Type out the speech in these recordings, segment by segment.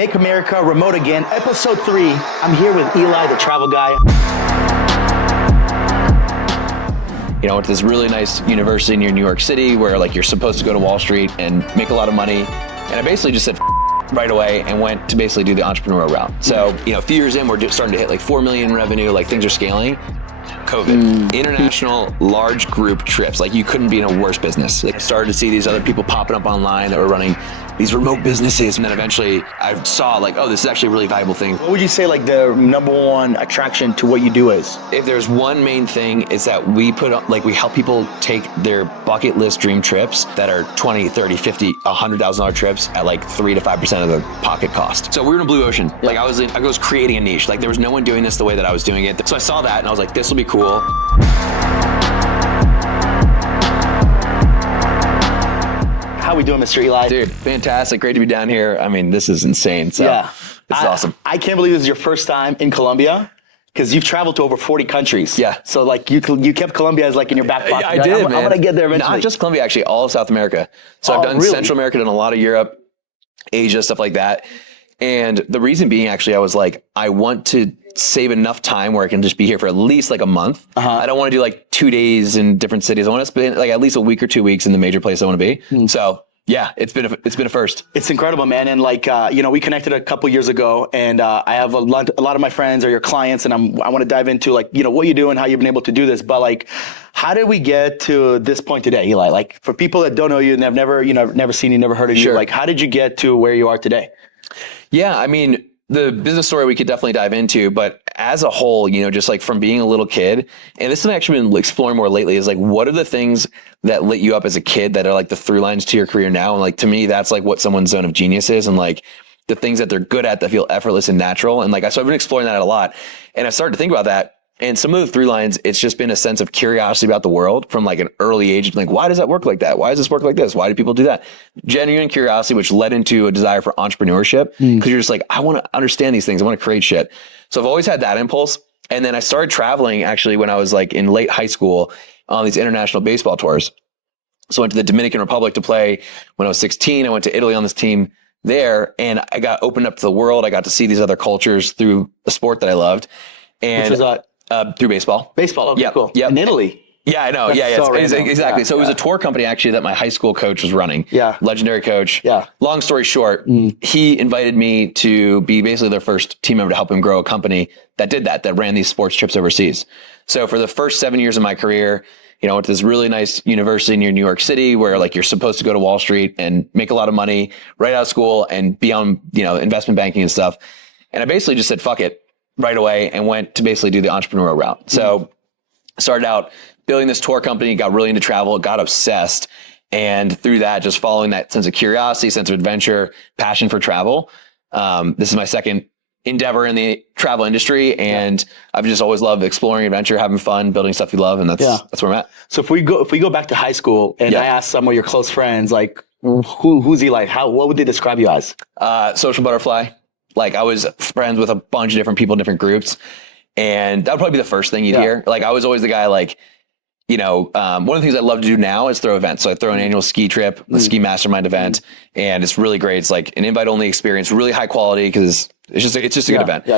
Make America Remote Again, episode 3. I'm here with Eli, the travel guy. You know, I went to this really nice university near New York City where like you're supposed to go to Wall Street and make a lot of money. And I basically just said right away and went to basically do the entrepreneurial route. So, you know, a few years in, we're starting to hit like 4 million in revenue, like things are scaling. COVID, international large group trips, like you couldn't be in a worse business. Like I started to see these other people popping up online that were running these remote businesses. And then eventually I saw like, oh, this is actually a really valuable thing. What would you say like the number one attraction to what you do is? If there's one main thing, is that we we help people take their bucket list dream trips that are 20, 30, 50, $100,000 trips at like 3 to 5% of the pocket cost. So we were in a blue ocean. Like I was creating a niche. Like there was no one doing this the way that I was doing it. So I saw that and I was like, this will be cool. How we doing, Mr. Eli? Dude, fantastic. Great to be down here. I mean, this is insane. So yeah. This is awesome. I can't believe this is your first time in Colombia because you've traveled to over 40 countries. Yeah. So like you kept Colombia as like in your back pocket. Yeah, I did, man. I'm going to get there eventually. Not just Colombia, actually, all of South America. So I've done really? Central America, done a lot of Europe, Asia, stuff like that. And the reason being, actually, I was like, I want to save enough time where I can just be here for at least like a month. I don't want to do like 2 days in different cities. I want to spend like at least a week or 2 weeks in the major place I want to be. So yeah, it's been a first. It's incredible, man. And like, you know, we connected a couple years ago and I have a lot of my friends are your clients and I want to dive into like, you know, what you do and how you've been able to do this. But like, how did we get to this point today, Eli? Like for people that don't know you and have never seen you, never heard of you, like how did you get to where you are today? Yeah, I mean, the business story we could definitely dive into, but as a whole, you know, just like from being a little kid, and this is something I've actually been exploring more lately, is like, what are the things that lit you up as a kid that are like the through lines to your career now? And like, to me, that's like what someone's zone of genius is. And like the things that they're good at that feel effortless and natural. And like, so I've been exploring that a lot. And I started to think about that. And some of the through lines, it's just been a sense of curiosity about the world from like an early age. Like, why does that work like that? Why does this work like this? Why do people do that? Genuine curiosity, which led into a desire for entrepreneurship. Because you're just like, I want to understand these things. I want to create shit. So I've always had that impulse. And then I started traveling actually when I was like in late high school on these international baseball tours. So I went to the Dominican Republic to play when I was 16. I went to Italy on this team there and I got opened up to the world. I got to see these other cultures through the sport that I loved. And which was through baseball. Baseball, okay, cool. Yep. In Italy. Yeah, I know. That's so Exactly. Yeah, so it was a tour company actually that my high school coach was running. Yeah. Legendary coach. Yeah. Long story short, he invited me to be basically their first team member to help him grow a company that did that ran these sports trips overseas. So for the first 7 years of my career, you know, I went to this really nice university near New York City where like you're supposed to go to Wall Street and make a lot of money right out of school and be on, you know, investment banking and stuff. And I basically just said, fuck it, right away and went to basically do the entrepreneurial route. So started out building this tour company, got really into travel, got obsessed. And through that, just following that sense of curiosity, sense of adventure, passion for travel. This is my second endeavor in the travel industry. And I've just always loved exploring adventure, having fun, building stuff you love. And that's where I'm at. So if we go back to high school and I asked some of your close friends, like who's Eli? What would they describe you as? Social butterfly. Like I was friends with a bunch of different people in different groups. And that would probably be the first thing you'd hear. Like I was always the guy like, you know, one of the things I love to do now is throw events. So I throw an annual ski trip, a ski mastermind event, and it's really great. It's like an invite only experience, really high quality because it's just a good event.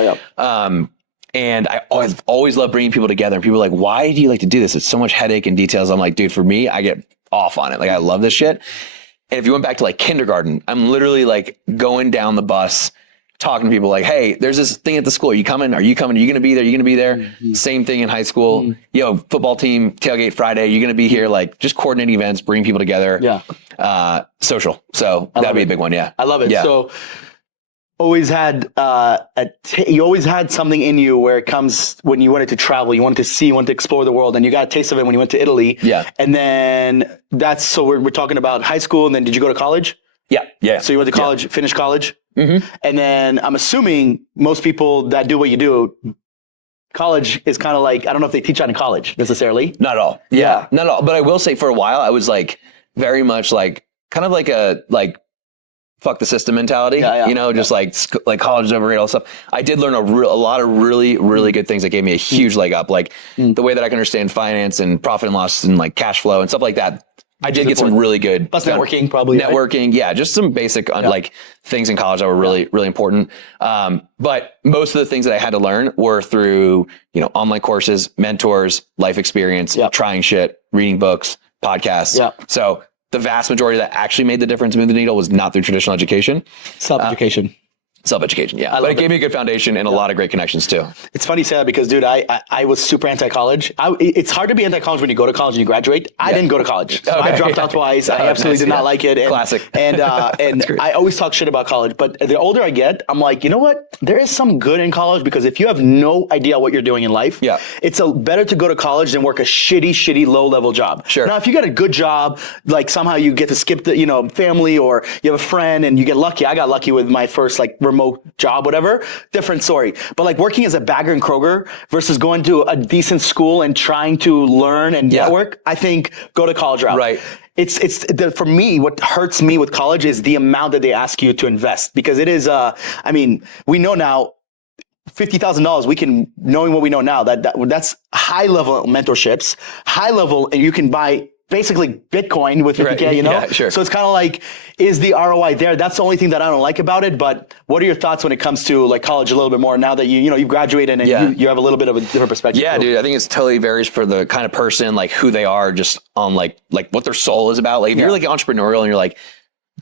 And I always love bringing people together. And people are like, why do you like to do this? It's so much headache and details. I'm like, dude, for me, I get off on it. Like I love this shit. And if you went back to like kindergarten, I'm literally like going down the bus, talking to people like, hey, there's this thing at the school. Are you coming? Are you coming? Are you going to be there? Are you going to be there? Same thing in high school. Yo, football team, tailgate Friday. You're going to be here. Like just coordinating events, bringing people together. Social. So that'd be a big one. Yeah. I love it. Yeah. So always had you always had something in you where it comes when you wanted to travel, you wanted to see, you wanted to explore the world, and you got a taste of it when you went to Italy. Yeah. And then so we're talking about high school, and then did you go to college? Yeah. Yeah. So you went to college, finished college? And then I'm assuming most people that do what you do, college is kind of like, I don't know if they teach that in college necessarily. Not at all. Yeah. Not at all. But I will say for a while, I was like very much like, kind of like a, like, fuck the system mentality, you know, just like college is overrated, all stuff. I did learn a lot of really good things that gave me a huge leg up. Like the way that I can understand finance and profit and loss and like cash flow and stuff like that I did get some really good plus networking, probably networking. Right? Yeah, just some basic like things in college that were really really important. But most of the things that I had to learn were through online courses, mentors, life experience, trying shit, reading books, podcasts. Yeah. So the vast majority that actually made the difference, moved the needle, was not through traditional education. Self-education. Self-education, yeah. But it gave me a good foundation and a lot of great connections too. It's funny you say that because, dude, I was super anti-college. It's hard to be anti-college when you go to college and you graduate. I didn't go to college. So I dropped out twice. I absolutely did not like it. And, classic. And I always talk shit about college. But the older I get, I'm like, you know what? There is some good in college because if you have no idea what you're doing in life, it's better to go to college than work a shitty, low-level job. Sure. Now, if you get a good job, like somehow you get to skip the, family, or you have a friend and you get lucky. I got lucky with my first remote job, whatever, different story. But like working as a bagger in Kroger versus going to a decent school and trying to learn and network, I think go to college route. Right. For me, what hurts me with college is the amount that they ask you to invest, because it is, we know now, $50,000, knowing what we know now, that's high level mentorships, high level, and you can buy basically Bitcoin with 50K, Yeah, sure. So it's kind of like, is the ROI there? That's the only thing that I don't like about it. But what are your thoughts when it comes to like college a little bit more now that you've graduated and you have a little bit of a different perspective? Yeah, dude, I think it's totally varies for the kind of person, like who they are, just on like what their soul is about. Like if you're like entrepreneurial and you're like,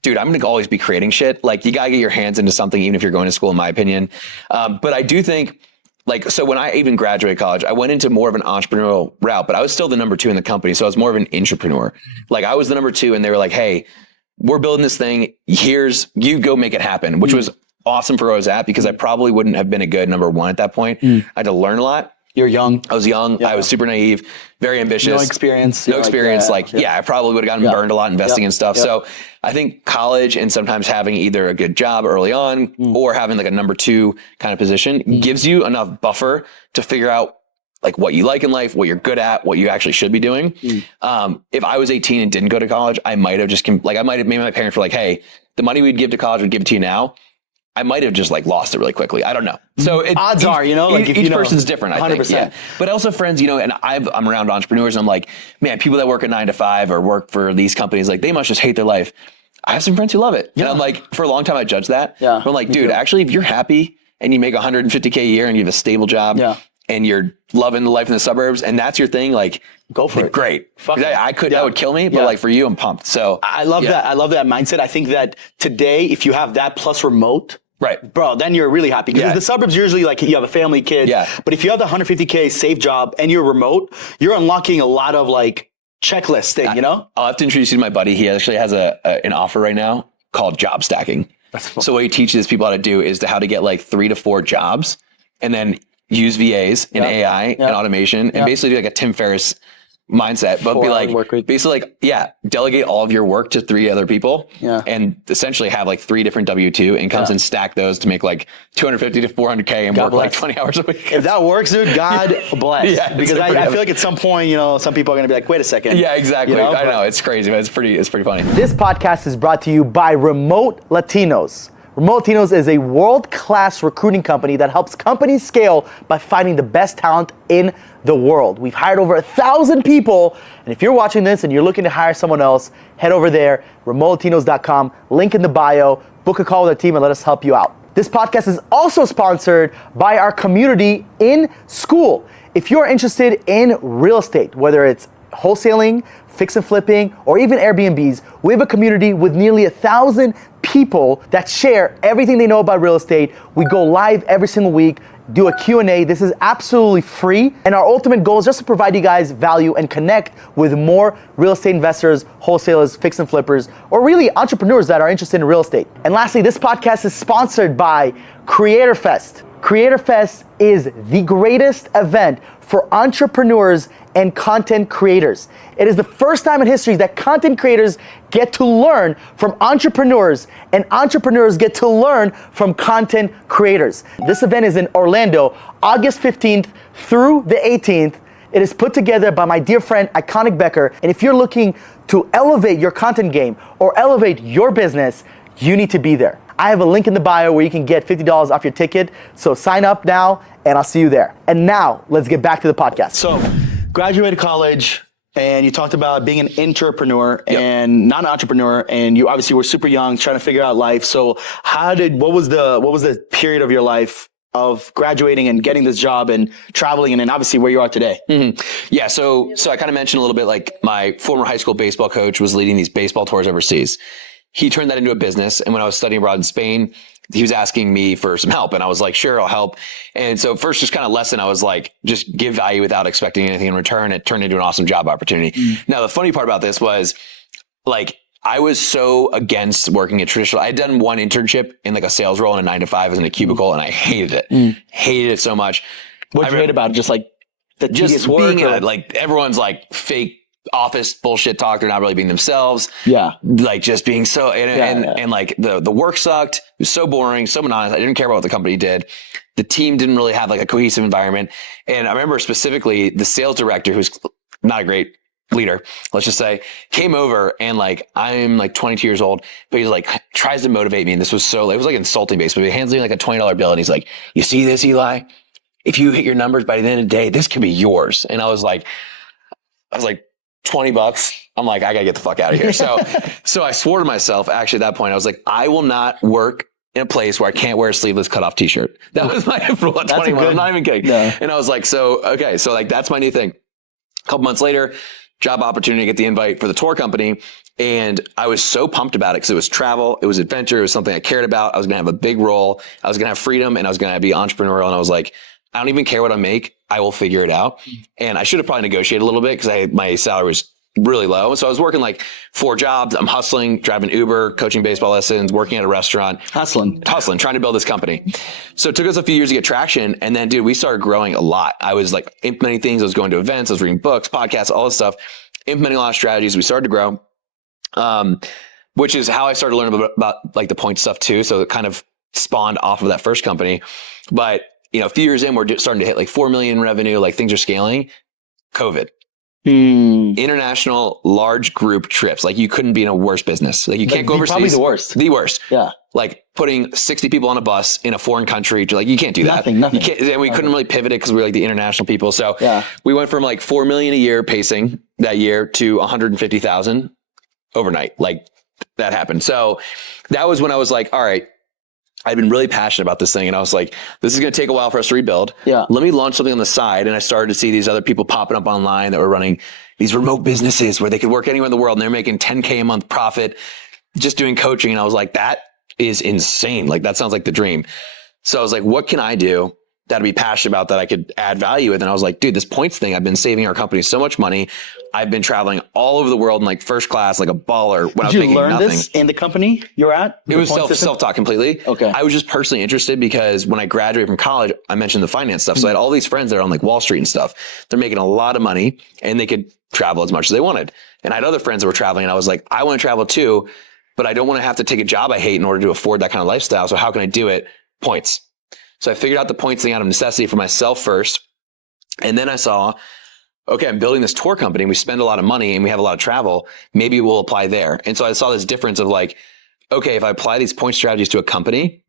dude, I'm going to always be creating shit. Like you got to get your hands into something, even if you're going to school, in my opinion. But I do think, so when I even graduated college, I went into more of an entrepreneurial route, but I was still the number 2 in the company. So I was more of an entrepreneur. Like I was the number 2 and they were like, hey, we're building this thing. You go make it happen, which was awesome for where I was at, because I probably wouldn't have been a good number 1 at that point. I had to learn a lot. You're young. I was young. I was super naive, very ambitious. No experience. I probably would have gotten burned a lot investing in stuff. So I think college and sometimes having either a good job early on or having like a number 2 kind of position gives you enough buffer to figure out like what you like in life, what you're good at, what you actually should be doing. If I was 18 and didn't go to college, I might have just maybe my parents were like, hey, the money we'd give to college, we'd give it to you now. I might have just like lost it really quickly. I don't know. So odds are, each person's different. 100%. I think. Yeah. But also friends, and I'm around entrepreneurs. And I'm like, man, people that work a 9 to 5 or work for these companies, like they must just hate their life. I have some friends who love it. And I'm like, for a long time, I judged that. But I'm like, dude, actually, if you're happy and you make $150K a year and you have a stable job and you're loving the life in the suburbs and that's your thing, like go for it. Great. That would kill me, but like for you, I'm pumped. So I love that. I love that mindset. I think that today, if you have that plus remote, right, bro, then you're really happy, because the suburbs usually like you have a family, kid. But if you have the 150K safe job and you're remote, you're unlocking a lot of like checklist thing, I'll have to introduce you to my buddy. He actually has an offer right now called job stacking. So what he teaches people how to do is how to get like 3 to 4 jobs and then use VAs and AI and automation and basically do like a Tim Ferriss mindset, but be like, basically like, delegate all of your work to 3 other people and essentially have like 3 different W-2 incomes and stack those to make like 250 to 400K and work like 20 hours a week. If that works, dude, God bless. Because I feel like at some point, some people are going to be like, wait a second. Yeah, exactly. I know, it's crazy, but it's pretty funny. This podcast is brought to you by Remote Latinos. Remote Latinos is a world-class recruiting company that helps companies scale by finding the best talent in the world. We've hired over 1,000 people, and if you're watching this and you're looking to hire someone else, head over there, remotelatinos.com, link in the bio, book a call with our team and let us help you out. This podcast is also sponsored by our community in school. If you're interested in real estate, whether it's wholesaling, fix and flipping, or even Airbnbs, we have a community with nearly 1,000 people that share everything they know about real estate. We go live every single week, do a Q&A. This is absolutely free. And our ultimate goal is just to provide you guys value and connect with more real estate investors, wholesalers, fix and flippers, or really entrepreneurs that are interested in real estate. And lastly, this podcast is sponsored by Creator Fest. Creator Fest is the greatest event for entrepreneurs and content creators. It is the first time in history that content creators get to learn from entrepreneurs and entrepreneurs get to learn from content creators. This event is in Orlando, August 15th through the 18th. It is put together by my dear friend, Iconic Becker. And if you're looking to elevate your content game or elevate your business, you need to be there. I have a link in the bio where you can get $50 off your ticket. So sign up now and I'll see you there. And now let's get back to the podcast. So graduated college, and you talked about being an entrepreneur and not an entrepreneur, and you obviously were super young, trying to figure out life. So what was the period of your life of graduating and getting this job and traveling, and then obviously where you are today? Yeah. So I kind of mentioned a little bit, like my former high school baseball coach was leading these baseball tours overseas. He turned that into a business. And when I was studying abroad in Spain, he was asking me for some help. And I was like, sure, I'll help. And so first, just kind of lesson, I was like, just give value without expecting anything in return. It turned into an awesome job opportunity. Now, the funny part about this was like, I was so against working at traditional. I had done one internship in like a sales role in a 9-to-5 as in a cubicle, and I hated it. Hated it so much. What you hate about it? Just like the tedious work, being in it, like everyone's like fake office bullshit talk. They're not really being themselves. Yeah. Like just being so, and like the work sucked. It was so boring, so monotonous. I didn't care about what the company did. The team didn't really have like a cohesive environment. And I remember specifically the sales director, who's not a great leader, let's just say, came over, and like, I'm like 22 years old, but he's like, tries to motivate me. And this was it was like insulting basically. He hands me like a $20 bill, and he's like, you see this, Eli? If you hit your numbers by the end of the day, this could be yours. And I was like, $20. I'm like, I gotta get the fuck out of here. So I swore to myself, actually at that point, I was like, I will not work in a place where I can't wear a sleeveless cutoff t-shirt. That was my rule at 21. I'm not even kidding. Yeah. And I was like, so like that's my new thing. A couple months later, job opportunity, get the invite for the tour company. And I was so pumped about it because it was travel, it was adventure, it was something I cared about. I was going to have a big role. I was going to have freedom, and I was going to be entrepreneurial. And I was like, I don't even care what I make. I will figure it out. And I should have probably negotiated a little bit because my salary was really low. So I was working like 4 jobs. I'm hustling, driving Uber, coaching baseball lessons, working at a restaurant. Hustling, trying to build this company. So it took us a few years to get traction. And then, dude, we started growing a lot. I was like implementing things. I was going to events. I was reading books, podcasts, all this stuff, implementing a lot of strategies. We started to grow, which is how I started learning about like the point stuff too. So it kind of spawned off of that first company. But a few years in, we're starting to hit like 4 million in revenue, like things are scaling. COVID. International large group trips. Like you couldn't be in a worse business. Like you can't go overseas. Probably the worst. The worst. Yeah. Like putting 60 people on a bus in a foreign country. Like you can't do that. Nothing. You can't, and we couldn't really pivot it because we were like the international people. So we went from like 4 million a year pacing that year to 150,000 overnight. Like that happened. So that was when I was like, all right, I'd been really passionate about this thing. And I was like, this is going to take a while for us to rebuild. Yeah. Let me launch something on the side. And I started to see these other people popping up online that were running these remote businesses where they could work anywhere in the world. And they're making 10K a month profit just doing coaching. And I was like, that is insane. Like that sounds like the dream. So I was like, what can I do that I'd be passionate about that I could add value with? And I was like, dude, this points thing, I've been saving our company so much money. I've been traveling all over the world in like first class, like a baller when I was making nothing. Did you learn this in the company you're at? It was self-taught completely. Okay. I was just personally interested because when I graduated from college, I mentioned the finance stuff. So I had all these friends that are on like Wall Street and stuff. They're making a lot of money and they could travel as much as they wanted. And I had other friends that were traveling and I was like, I want to travel too, but I don't want to have to take a job I hate in order to afford that kind of lifestyle. So how can I do it? Points. So I figured out the points thing out of necessity for myself first. And then I saw, okay, I'm building this tour company and we spend a lot of money and we have a lot of travel. Maybe we'll apply there. And so I saw this difference of like, okay, if I apply these point strategies to a company,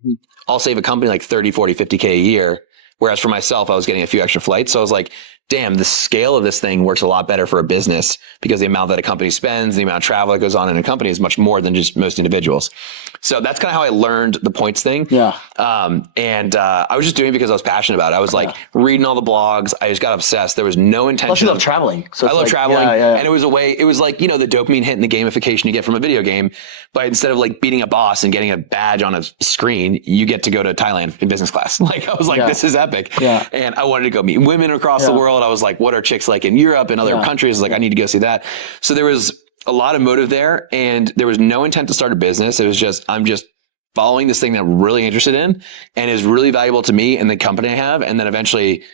I'll save a company like 30, 40, 50K a year. Whereas for myself, I was getting a few extra flights. So I was like, damn, the scale of this thing works a lot better for a business because the amount that a company spends, the amount of travel that goes on in a company is much more than just most individuals. So that's kind of how I learned the points thing. Yeah. I was just doing it because I was passionate about it. I was like reading all the blogs. I just got obsessed. There was no intention. Plus you love traveling. So I love traveling. And it was a way, it was like, the dopamine hit and the gamification you get from a video game. But instead of like beating a boss and getting a badge on a screen, you get to go to Thailand in business class. Like I was like, this is epic. Yeah. And I wanted to go meet women across the world. I was like, what are chicks like in Europe and other countries? Like I need to go see that. So there was a lot of motive there and there was no intent to start a business. It was just, I'm just following this thing that I'm really interested in and is really valuable to me and the company I have. And then eventually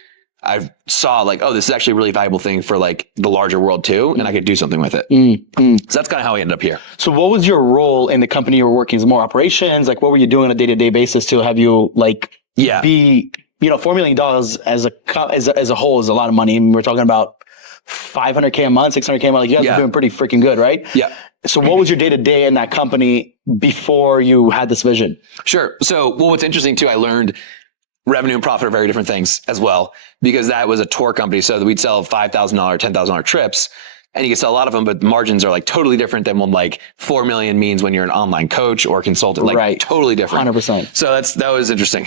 I saw like, oh, this is actually a really valuable thing for like the larger world too. And I could do something with it. So that's kind of how I ended up here. So what was your role in the company you were working? Is it more operations? Like what were you doing on a day-to-day basis to have you like be, $4 million as a whole is a lot of money. I mean, we're talking about $500K a month, $600K a month. Like you guys are doing pretty freaking good, right? Yeah. So what was your day-to-day in that company before you had this vision? Sure. So, what's interesting too, I learned revenue and profit are very different things as well, because that was a tour company. So we'd sell $5,000, $10,000 trips. and you can sell a lot of them, but margins are like totally different than when like 4 million means when you're an online coach or consultant, like totally different. 100%. So that was interesting.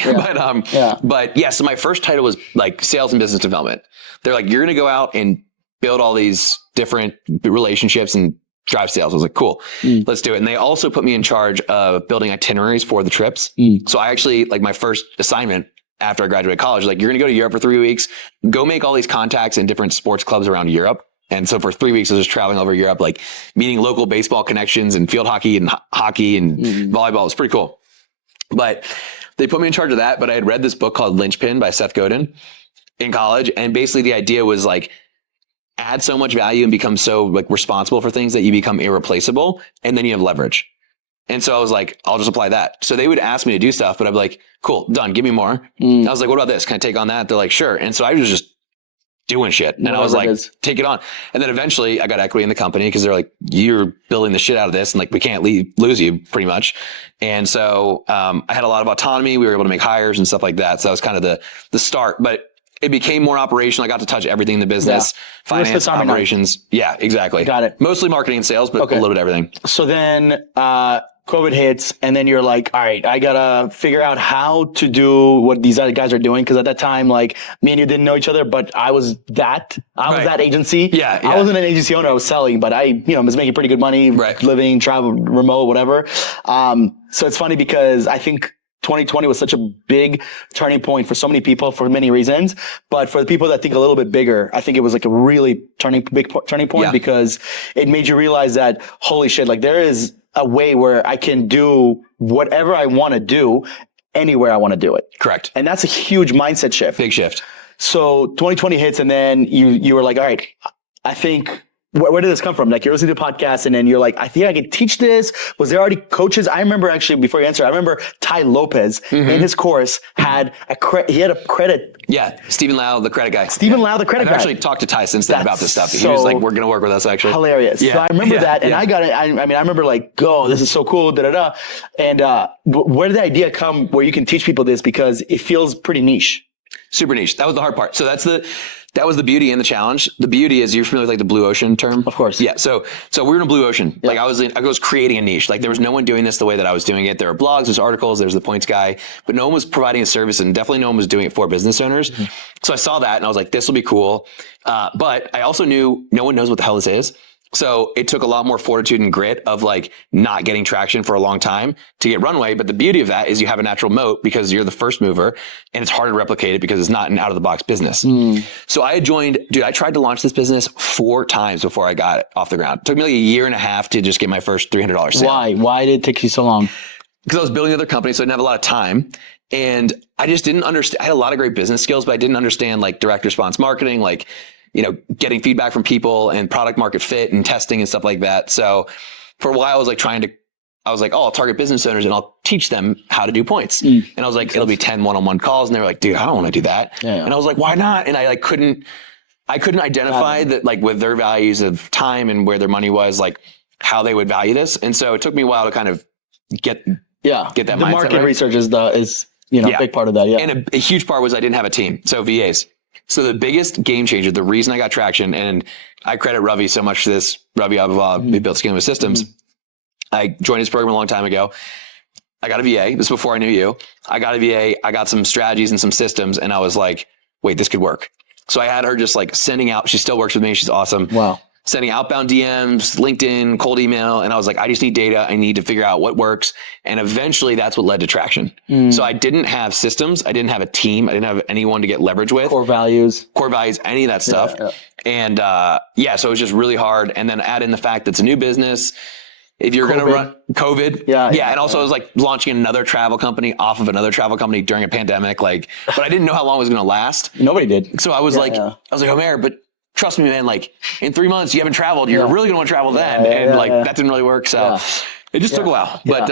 But yeah, so my first title was like sales and business development. They're like, you're going to go out and build all these different relationships and drive sales. I was like, cool, let's do it. And they also put me in charge of building itineraries for the trips. So I actually, like, my first assignment after I graduated college, like, you're going to go to Europe for 3 weeks, go make all these contacts in different sports clubs around Europe. And so for 3 weeks, I was just traveling over Europe, like meeting local baseball connections and field hockey and hockey and volleyball. It's pretty cool. But they put me in charge of that. But I had read this book called Linchpin by Seth Godin in college. And basically the idea was like, add so much value and become so like responsible for things that you become irreplaceable. And then you have leverage. And so I was like, I'll just apply that. So they would ask me to do stuff, but I'd be like, cool, done. Give me more. I was like, what about this? Can I take on that? They're like, sure. And so I was just doing shit. And I was like, take it on. And then eventually I got equity in the company because they're like, you're building the shit out of this. And like, we can't lose you pretty much. And so I had a lot of autonomy. We were able to make hires and stuff like that. So that was kind of the start, but it became more operational. I got to touch everything in the business, finance, operations. Yeah, exactly. Got it. Mostly marketing and sales, but a little bit of everything. So then COVID hits, and then you're like, all right, I got to figure out how to do what these other guys are doing. Because at that time, like, me and you didn't know each other, but I was that agency. Yeah. I wasn't an agency owner. I was selling, but I was making pretty good money, living, travel, remote, whatever. So it's funny because I think 2020 was such a big turning point for so many people for many reasons. But for the people that think a little bit bigger, I think it was like a really big turning point because it made you realize that, holy shit, like there is a way where I can do whatever I want to do anywhere I want to do it. Correct. And that's a huge mindset shift. Big shift. So 2020 hits, and then you were like, all right, I think, where did this come from? Like, you're listening to podcasts, and then you're like, I think I can teach this. Was there already coaches? I remember, actually, before you answer, I remember Ty Lopez in his course had a credit. Yeah. Stephen Lau, the credit guy. I've actually talked to Ty since then about this stuff. He was like, we're going to work with us, actually. Hilarious. Yeah. So I remember that, and I got it. I remember like, oh, this is so cool, da-da-da. And where did the idea come where you can teach people this? Because it feels pretty niche. Super niche. That was the hard part. So that was the beauty and the challenge. The beauty is, you're familiar with like the blue ocean term? Of course. Yeah. So we're in a blue ocean. Yeah. Like I was creating a niche. Like there was no one doing this the way that I was doing it. There are blogs, there's articles, there's the points guy, but no one was providing a service, and definitely no one was doing it for business owners. So I saw that and I was like, this will be cool. But I also knew no one knows what the hell this is. So it took a lot more fortitude and grit of like not getting traction for a long time to get runway. But the beauty of that is you have a natural moat because you're the first mover, and it's hard to replicate it because it's not an out of the box business. So I tried to launch this business 4 times before I got it off the ground. It took me like a year and a half to just get my first $300 sale. Why did it take you so long? Because I was building other companies, so I didn't have a lot of time. And I just didn't understand. I had a lot of great business skills, but I didn't understand like direct response marketing, like, getting feedback from people and product market fit and testing and stuff like that. So for a while, I was like, oh, I'll target business owners and I'll teach them how to do points. And I was like, it'll be 10 one-on-one calls. And they were like, dude, I don't want to do that. Yeah. And I was like, why not? And I couldn't identify that, like, with their values of time and where their money was, like how they would value this. And so it took me a while to kind of get that mindset. The market research is a big part of that. Yeah. And a huge part was I didn't have a team. So VAs. So the biggest game changer, the reason I got traction, and I credit Ravi so much for this, Ravi Abhival, we built Scaling with Systems. I joined his program a long time ago. I got a VA. This was before I knew you. I got a VA. I got some strategies and some systems, and I was like, wait, this could work. So I had her just like sending out, she still works with me. She's awesome. Wow. Sending outbound DMs, LinkedIn, cold email. And I was like, I just need data. I need to figure out what works. And eventually that's what led to traction. So I didn't have systems. I didn't have a team. I didn't have anyone to get leverage with. Core values, any of that stuff. Yeah. And so it was just really hard. And then add in the fact that it's a new business. If you're going to run COVID. And also I was like launching another travel company off of another travel company during a pandemic. Like, but I didn't know how long it was going to last. Nobody did. So I was like, Omer, but trust me, man, like in 3 months, you haven't traveled. You're really going to want to travel then. That didn't really work. So it just took a while, but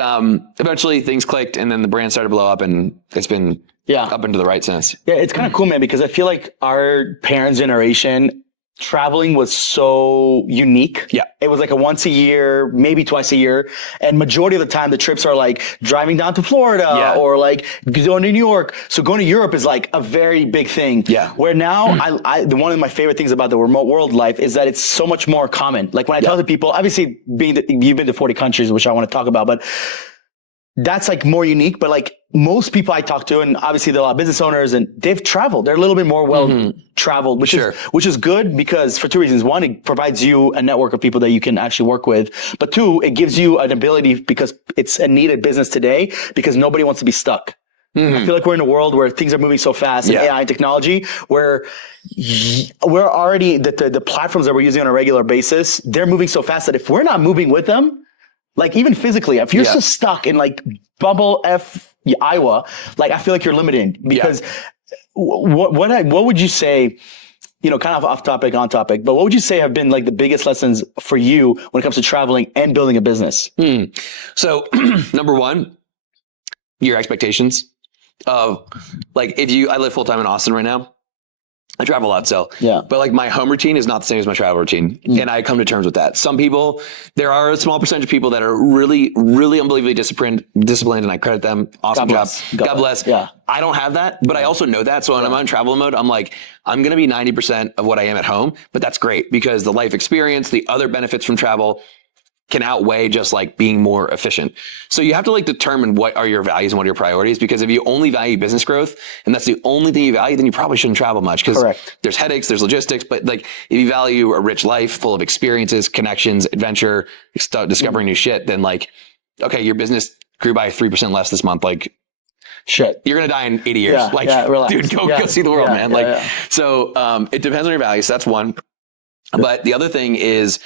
eventually things clicked, and then the brand started to blow up, and it's been up into the right since. Yeah. It's kind of cool, man, because I feel like our parents' generation traveling was so unique. Yeah. It was like a once a year, maybe twice a year. And majority of the time, the trips are like driving down to Florida or like going to New York. So going to Europe is like a very big thing. Yeah. Where now, one of my favorite things about the remote world life is that it's so much more common. Like when I tell the people, obviously you've been to 40 countries, which I want to talk about, but that's like more unique. But like most people I talk to, and obviously there are a lot of business owners and they've traveled. They're a little bit more well traveled, which is good because for two reasons. One, it provides you a network of people that you can actually work with. But two, it gives you an ability because it's a needed business today because nobody wants to be stuck. I feel like we're in a world where things are moving so fast in AI and technology where we're already, the platforms that we're using on a regular basis, they're moving so fast that if we're not moving with them, like even physically, if you're so stuck in like bubble Iowa, like I feel like you're limited because what would you say, you know, kind of off topic, on topic, but what would you say have been like the biggest lessons for you when it comes to traveling and building a business? So number one, your expectations of like, I live full time in Austin right now. I travel a lot, so but like my home routine is not the same as my travel routine, and I come to terms with that. Some people, there are a small percentage of people that are really, really unbelievably disciplined, and I credit them. Awesome job. God bless. Yeah. I don't have that, but I also know that. So when I'm on travel mode, I'm like, I'm going to be 90% of what I am at home, but that's great because the life experience, the other benefits from travel can outweigh just like being more efficient. So you have to like determine what are your values and what are your priorities, because if you only value business growth and that's the only thing you value, then you probably shouldn't travel much because there's headaches, there's logistics. But like if you value a rich life full of experiences, connections, adventure, discovering new shit, then like, okay, your business grew by 3% less this month. Like, shit, you're going to die in 80 years. Dude, go see the world, man. So it depends on your values. That's one. But the other thing is,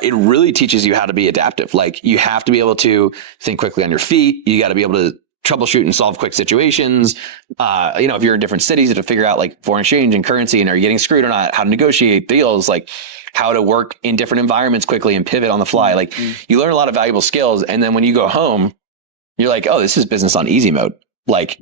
it really teaches you how to be adaptive. Like you have to be able to think quickly on your feet. You got to be able to troubleshoot and solve quick situations. You know, if you're in different cities, to figure out like foreign exchange and currency and are you getting screwed or not, how to negotiate deals, like how to work in different environments quickly and pivot on the fly. Like you learn a lot of valuable skills. And then when you go home, you're like, oh, this is business on easy mode. Like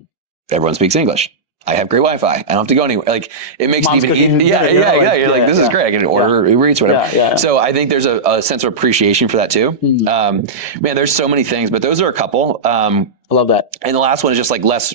everyone speaks English. I have great Wi-Fi. I don't have to go anywhere. Like it makes it even easier. You're like, this is great. I can order Uber Eats or whatever. So I think there's a sense of appreciation for that too. Man, there's so many things, but those are a couple. I love that. And the last one is just like less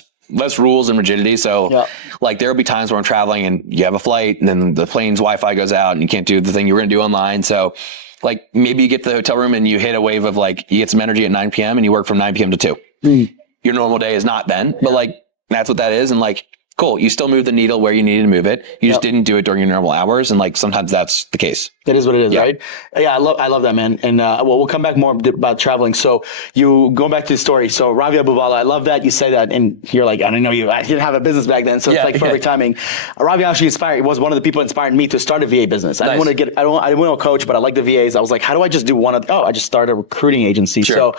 rules and rigidity. So like there'll be times where I'm traveling and you have a flight and then the plane's Wi-Fi goes out and you can't do the thing you were going to do online. So like maybe you get to the hotel room and you hit a wave of like, you get some energy at 9 p.m. and you work from 9 p.m. to 2. Your normal day is not then, but like, that's what that is. And like, cool. You still moved the needle where you needed to move it. You just didn't do it during your normal hours. And like, sometimes that's the case. That is what it is, right? Yeah. I love that, man. And, we'll come back more about traveling. So you go back to the story. So Ravi Abubala, I love that you say that. And you're like, I didn't have a business back then. So it's like perfect timing. Ravi actually was one of the people inspired me to start a VA business. I didn't want to coach, but I like the VAs. I was like, how do I just do I just started a recruiting agency. So,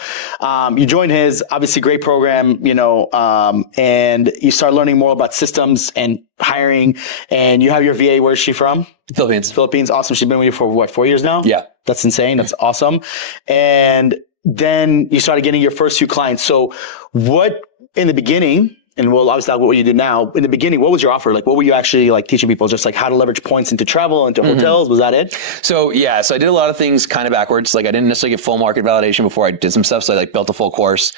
you joined his, obviously great program, you know, and you start learning more about systems and hiring, and you have your VA. Where's she from? Philippines. Awesome. She's been with you for what, 4 years now? Yeah. That's insane. That's awesome. And then you started getting your first few clients. So what in the beginning, and we'll obviously talk about what you do now, in the beginning, what was your offer? Like, what were you actually like teaching people? Just like how to leverage points into travel, into hotels? Was that it? So I did a lot of things kind of backwards. Like I didn't necessarily get full market validation before I did some stuff. So I like built a full course.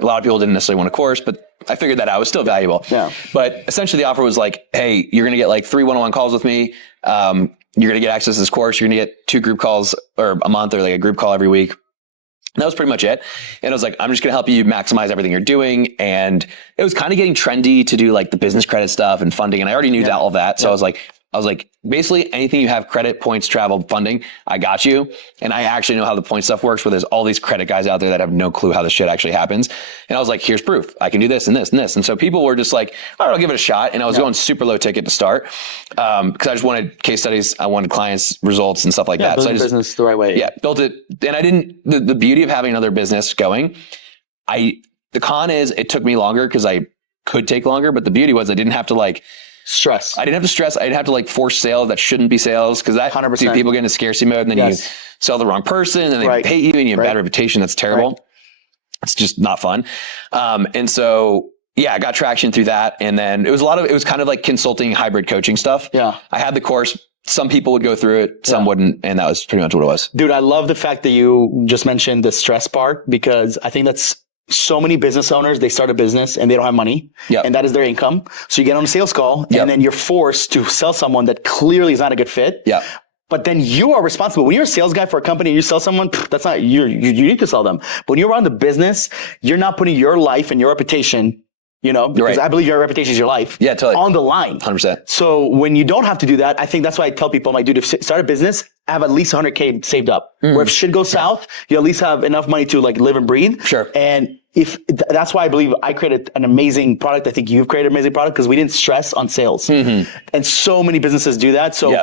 A lot of people didn't necessarily want a course, but I figured that out. It was still valuable. Yeah. But essentially the offer was like, hey, you're going to get like 3 one-on-one calls with me. You're going to get access to this course. You're going to get 2 group calls or a month, or like a group call every week. And that was pretty much it. And I was like, I'm just going to help you maximize everything you're doing. And it was kind of getting trendy to do like the business credit stuff and funding. And I already knew all of that. So I was like, basically anything you have credit, points, travel, funding, I got you. And I actually know how the point stuff works, where there's all these credit guys out there that have no clue how this shit actually happens. And I was like, here's proof. I can do this and this and this. And so people were just like, all right, I'll give it a shot. And I was going super low ticket to start, because I just wanted case studies. I wanted clients, results and stuff like that. So I just business the right way. Yeah, built it. And I didn't, the beauty of having another business going, the con is it took me longer because I could take longer, but the beauty was I didn't have to like stress. I didn't have to stress. I didn't have to like force sales that shouldn't be sales, because that 100%. People get into scarcity mode, and then you sell the wrong person and they pay you and you have bad reputation. That's terrible. It's just not fun. And so, I got traction through that. And then it was kind of like consulting, hybrid coaching stuff. Yeah. I had the course. some people would go through it, some wouldn't. And that was pretty much what it was. Dude, I love the fact that you just mentioned the stress part, because I think that's so many business owners, they start a business and they don't have money, and that is their income. So you get on a sales call and then you're forced to sell someone that clearly is not a good fit. Yeah. But then you are responsible. When you're a sales guy for a company and you sell someone, that's not, you need to sell them. But when you're around the business, you're not putting your life and your reputation, because I believe your reputation is your life, on the line. 100%. So when you don't have to do that, I think that's why I tell people, I'm like, dude, if start a business, have at least 100K saved up. Where if shit goes south, you at least have enough money to like live and breathe. Sure. And that's why I believe I created an amazing product. I think you've created an amazing product because we didn't stress on sales. And so many businesses do that. So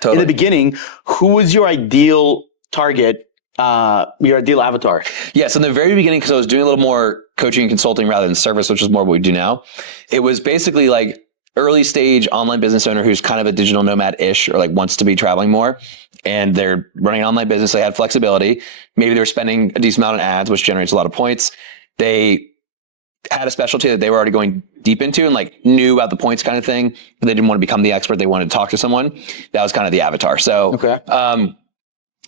totally. in the beginning, who was your ideal target, your ideal avatar? Yes, in the very beginning, because I was doing a little more coaching and consulting rather than service, which is more what we do now. It was basically like early stage online business owner who's kind of a digital nomad-ish, or like wants to be traveling more, and they're running an online business. They had flexibility. Maybe they were spending a decent amount on ads, which generates a lot of points. They had a specialty that they were already going deep into and like knew about the points kind of thing, but they didn't want to become the expert. They wanted to talk to someone. That was kind of the avatar. So,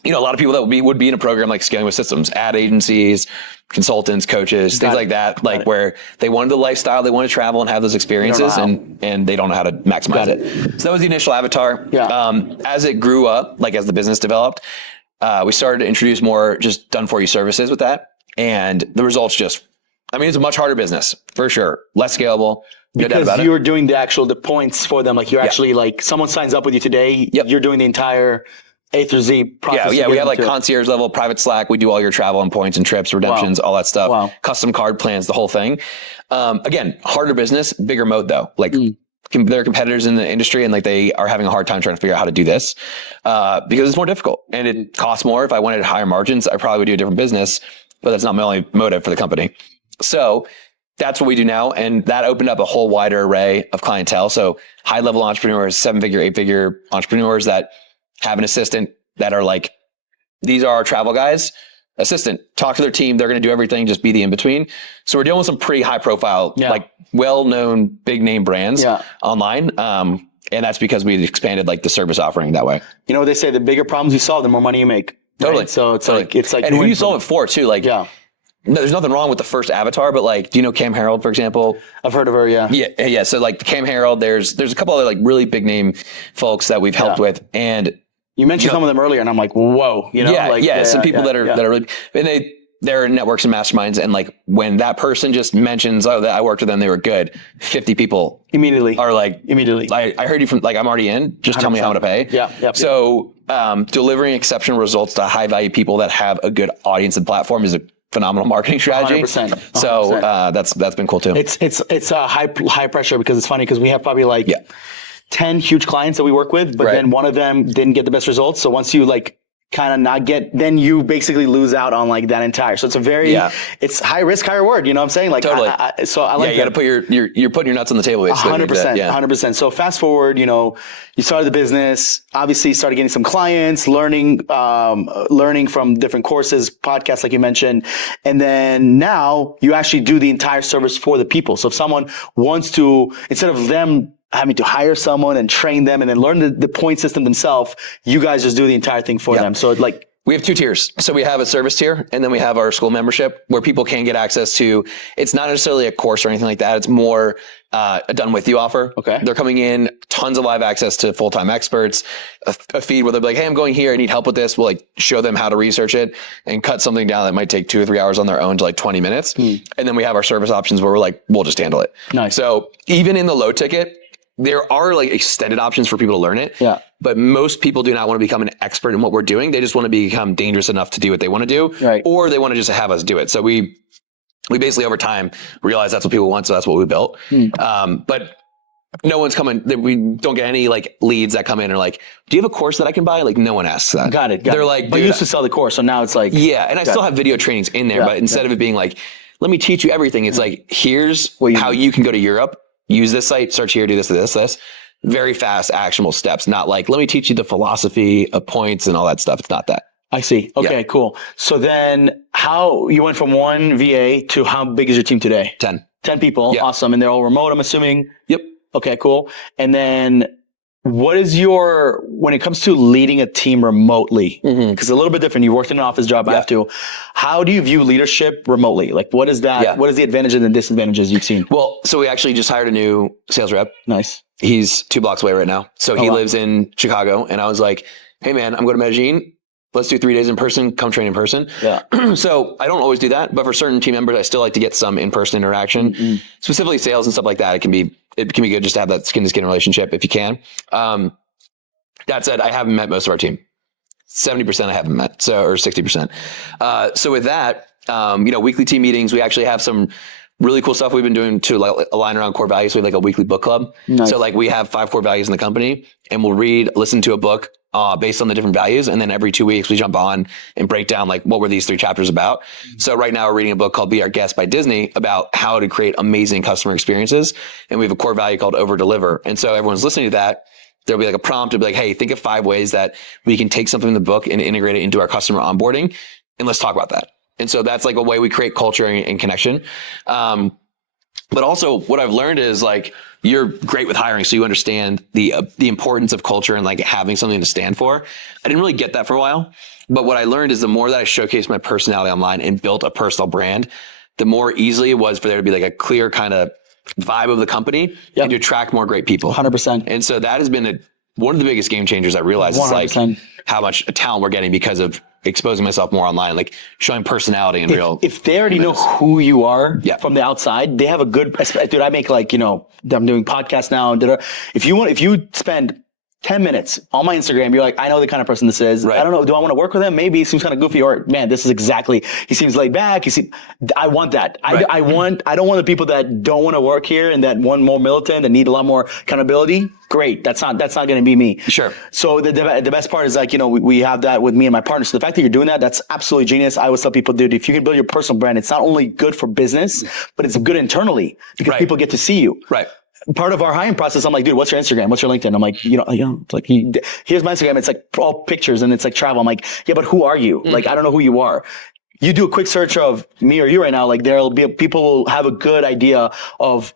a lot of people that would be in a program like Scaling with Systems, ad agencies, consultants, coaches, things like that, where they wanted the lifestyle, they want to travel and have those experiences, and they don't know how to maximize it. So that was the initial avatar. As it grew up, like as the business developed, we started to introduce more just done for you services with that. And the results it's a much harder business for sure. Less scalable. Because you're doing the points for them. Like you're actually like, someone signs up with you today. You're doing the entire A through Z process. We have like concierge level, private Slack. We do all your travel and points and trips, redemptions, all that stuff. Custom card plans, the whole thing. Again, harder business, bigger moat though. Like there are competitors in the industry and like they are having a hard time trying to figure out how to do this because it's more difficult and it costs more. If I wanted higher margins, I probably would do a different business, but that's not my only motive for the company. So that's what we do now. And that opened up a whole wider array of clientele. So high level entrepreneurs, 7-figure, 8-figure entrepreneurs that have an assistant that are like, these are our travel guys, assistant, talk to their team. They're going to do everything, just be the in-between. So we're dealing with some pretty high profile, like well-known big name brands online. And that's because we expanded like the service offering that way. You know what they say, the bigger problems you solve, the more money you make. Totally. Right? So it's like, and who you solve it for too. Like, no, there's nothing wrong with the first avatar, but like, do you know Cam Harold, for example? I've heard of her. Yeah. So like Cam Harold, there's a couple other like really big name folks that we've helped with, and you mentioned some of them earlier, and I'm like, whoa, some people that are really, and they're networks and masterminds, and like when that person just mentions, that I worked with them, they were good, 50 people immediately are like, I heard you from, like, I'm already in, just 100%. Tell me how to pay. So delivering exceptional results to high value people that have a good audience and platform is a phenomenal marketing strategy. 100%. So that's been cool too. It's a high pressure, because it's funny because we have probably like 10 huge clients that we work with, but then one of them didn't get the best results. So once you like kind of not get, then you basically lose out on like that entire. So it's a very, it's high risk, high reward. You know what I'm saying? Like, totally. So I like you got to put you're putting your nuts on the table. 100%, 100%. So fast forward, you started the business, obviously started getting some clients, learning from different courses, podcasts, like you mentioned. And then now you actually do the entire service for the people. So if someone wants to, instead of them having to hire someone and train them and then learn the point system themselves, you guys just do the entire thing for them. So like, we have 2 tiers. So we have a service tier, and then we have our school membership where people can get access to, it's not necessarily a course or anything like that. It's more a done with you offer. Okay. They're coming in, tons of live access to full-time experts, a feed where they'll be like, hey, I'm going here. I need help with this. We'll like show them how to research it and cut something down that might take 2 or 3 hours on their own to like 20 minutes. And then we have our service options where we're like, we'll just handle it. Nice. So even in the low ticket, there are like extended options for people to learn it. But most people do not want to become an expert in what we're doing. They just want to become dangerous enough to do what they want to do. Or they want to just have us do it. So we basically over time realize that's what people want. So that's what we built. But no one's coming. We don't get any like leads that come in and are like, do you have a course that I can buy? Like no one asks that. Got it. They're like, but you used to sell the course. So now it's like, and I still have video trainings in there, but instead of it being like, let me teach you everything. It's like, here's how you can go to Europe. Use this site, search here, do this. Very fast, actionable steps. Not like, let me teach you the philosophy of points and all that stuff. It's not that. I see. Okay, cool. So then how you went from one VA to how big is your team today? 10 people. Awesome. And they're all remote, I'm assuming. Yep. Okay, cool. And then What is when it comes to leading a team remotely, because it's a little bit different. You worked in an office job. I have to. How do you view leadership remotely? Like, what is that? Yeah. What is the advantages and disadvantages you've seen? Well, so we actually just hired a new sales rep. Nice. He's 2 blocks away right now. So he lives in Chicago. And I was like, hey man, I'm going to Medellin. Let's do 3 days in person, come train in person. Yeah. So I don't always do that, but for certain team members, I still like to get some in-person interaction, specifically sales and stuff like that. It can be good just to have that skin to skin relationship if you can. That said, I haven't met most of our team. 70% I haven't met, or 60%. So with that, weekly team meetings, we actually have some really cool stuff we've been doing to align around core values. We have like a weekly book club. Nice. So like we have 5 core values in the company, and we'll listen to a book based on the different values. And then every 2 weeks we jump on and break down like what were these 3 chapters about. So right now we're reading a book called Be Our Guest by Disney about how to create amazing customer experiences. And we have a core value called over deliver. And so everyone's listening to that. There'll be like a prompt to be like, hey, think of 5 ways that we can take something in the book and integrate it into our customer onboarding. And let's talk about that. And so that's like a way we create culture and connection. But also what I've learned is like, you're great with hiring. So you understand the importance of culture and like having something to stand for. I didn't really get that for a while, but what I learned is the more that I showcased my personality online and built a personal brand, the more easily it was for there to be like a clear kind of vibe of the company and to attract more great people. 100%. And so that has been one of the biggest game changers I realized. 100%. Is like how much talent we're getting because of exposing myself more online, like showing personality and real. If they already know who you are from the outside, they have a good, dude, I make like, I'm doing podcasts now. If you spend 10 minutes on my Instagram, you're like, I know the kind of person this is. Right. I don't know. Do I want to work with him? Maybe he seems kind of goofy, or man, this is exactly, he seems laid back. I want that. Right. I don't want the people that don't want to work here and that want more militant, that need a lot more accountability. Great. That's not going to be me. Sure. So the best part is like, we have that with me and my partner. So the fact that you're doing that, that's absolutely genius. I always tell people, dude, if you can build your personal brand, it's not only good for business, but it's good internally because people get to see you. Right. Part of our hiring process, I'm like, dude, what's your Instagram? What's your LinkedIn? I'm like, it's like, here's my Instagram. It's like all pictures and it's like travel. I'm like, yeah, but who are you? Like, I don't know who you are. You do a quick search of me or you right now. Like people will have a good idea of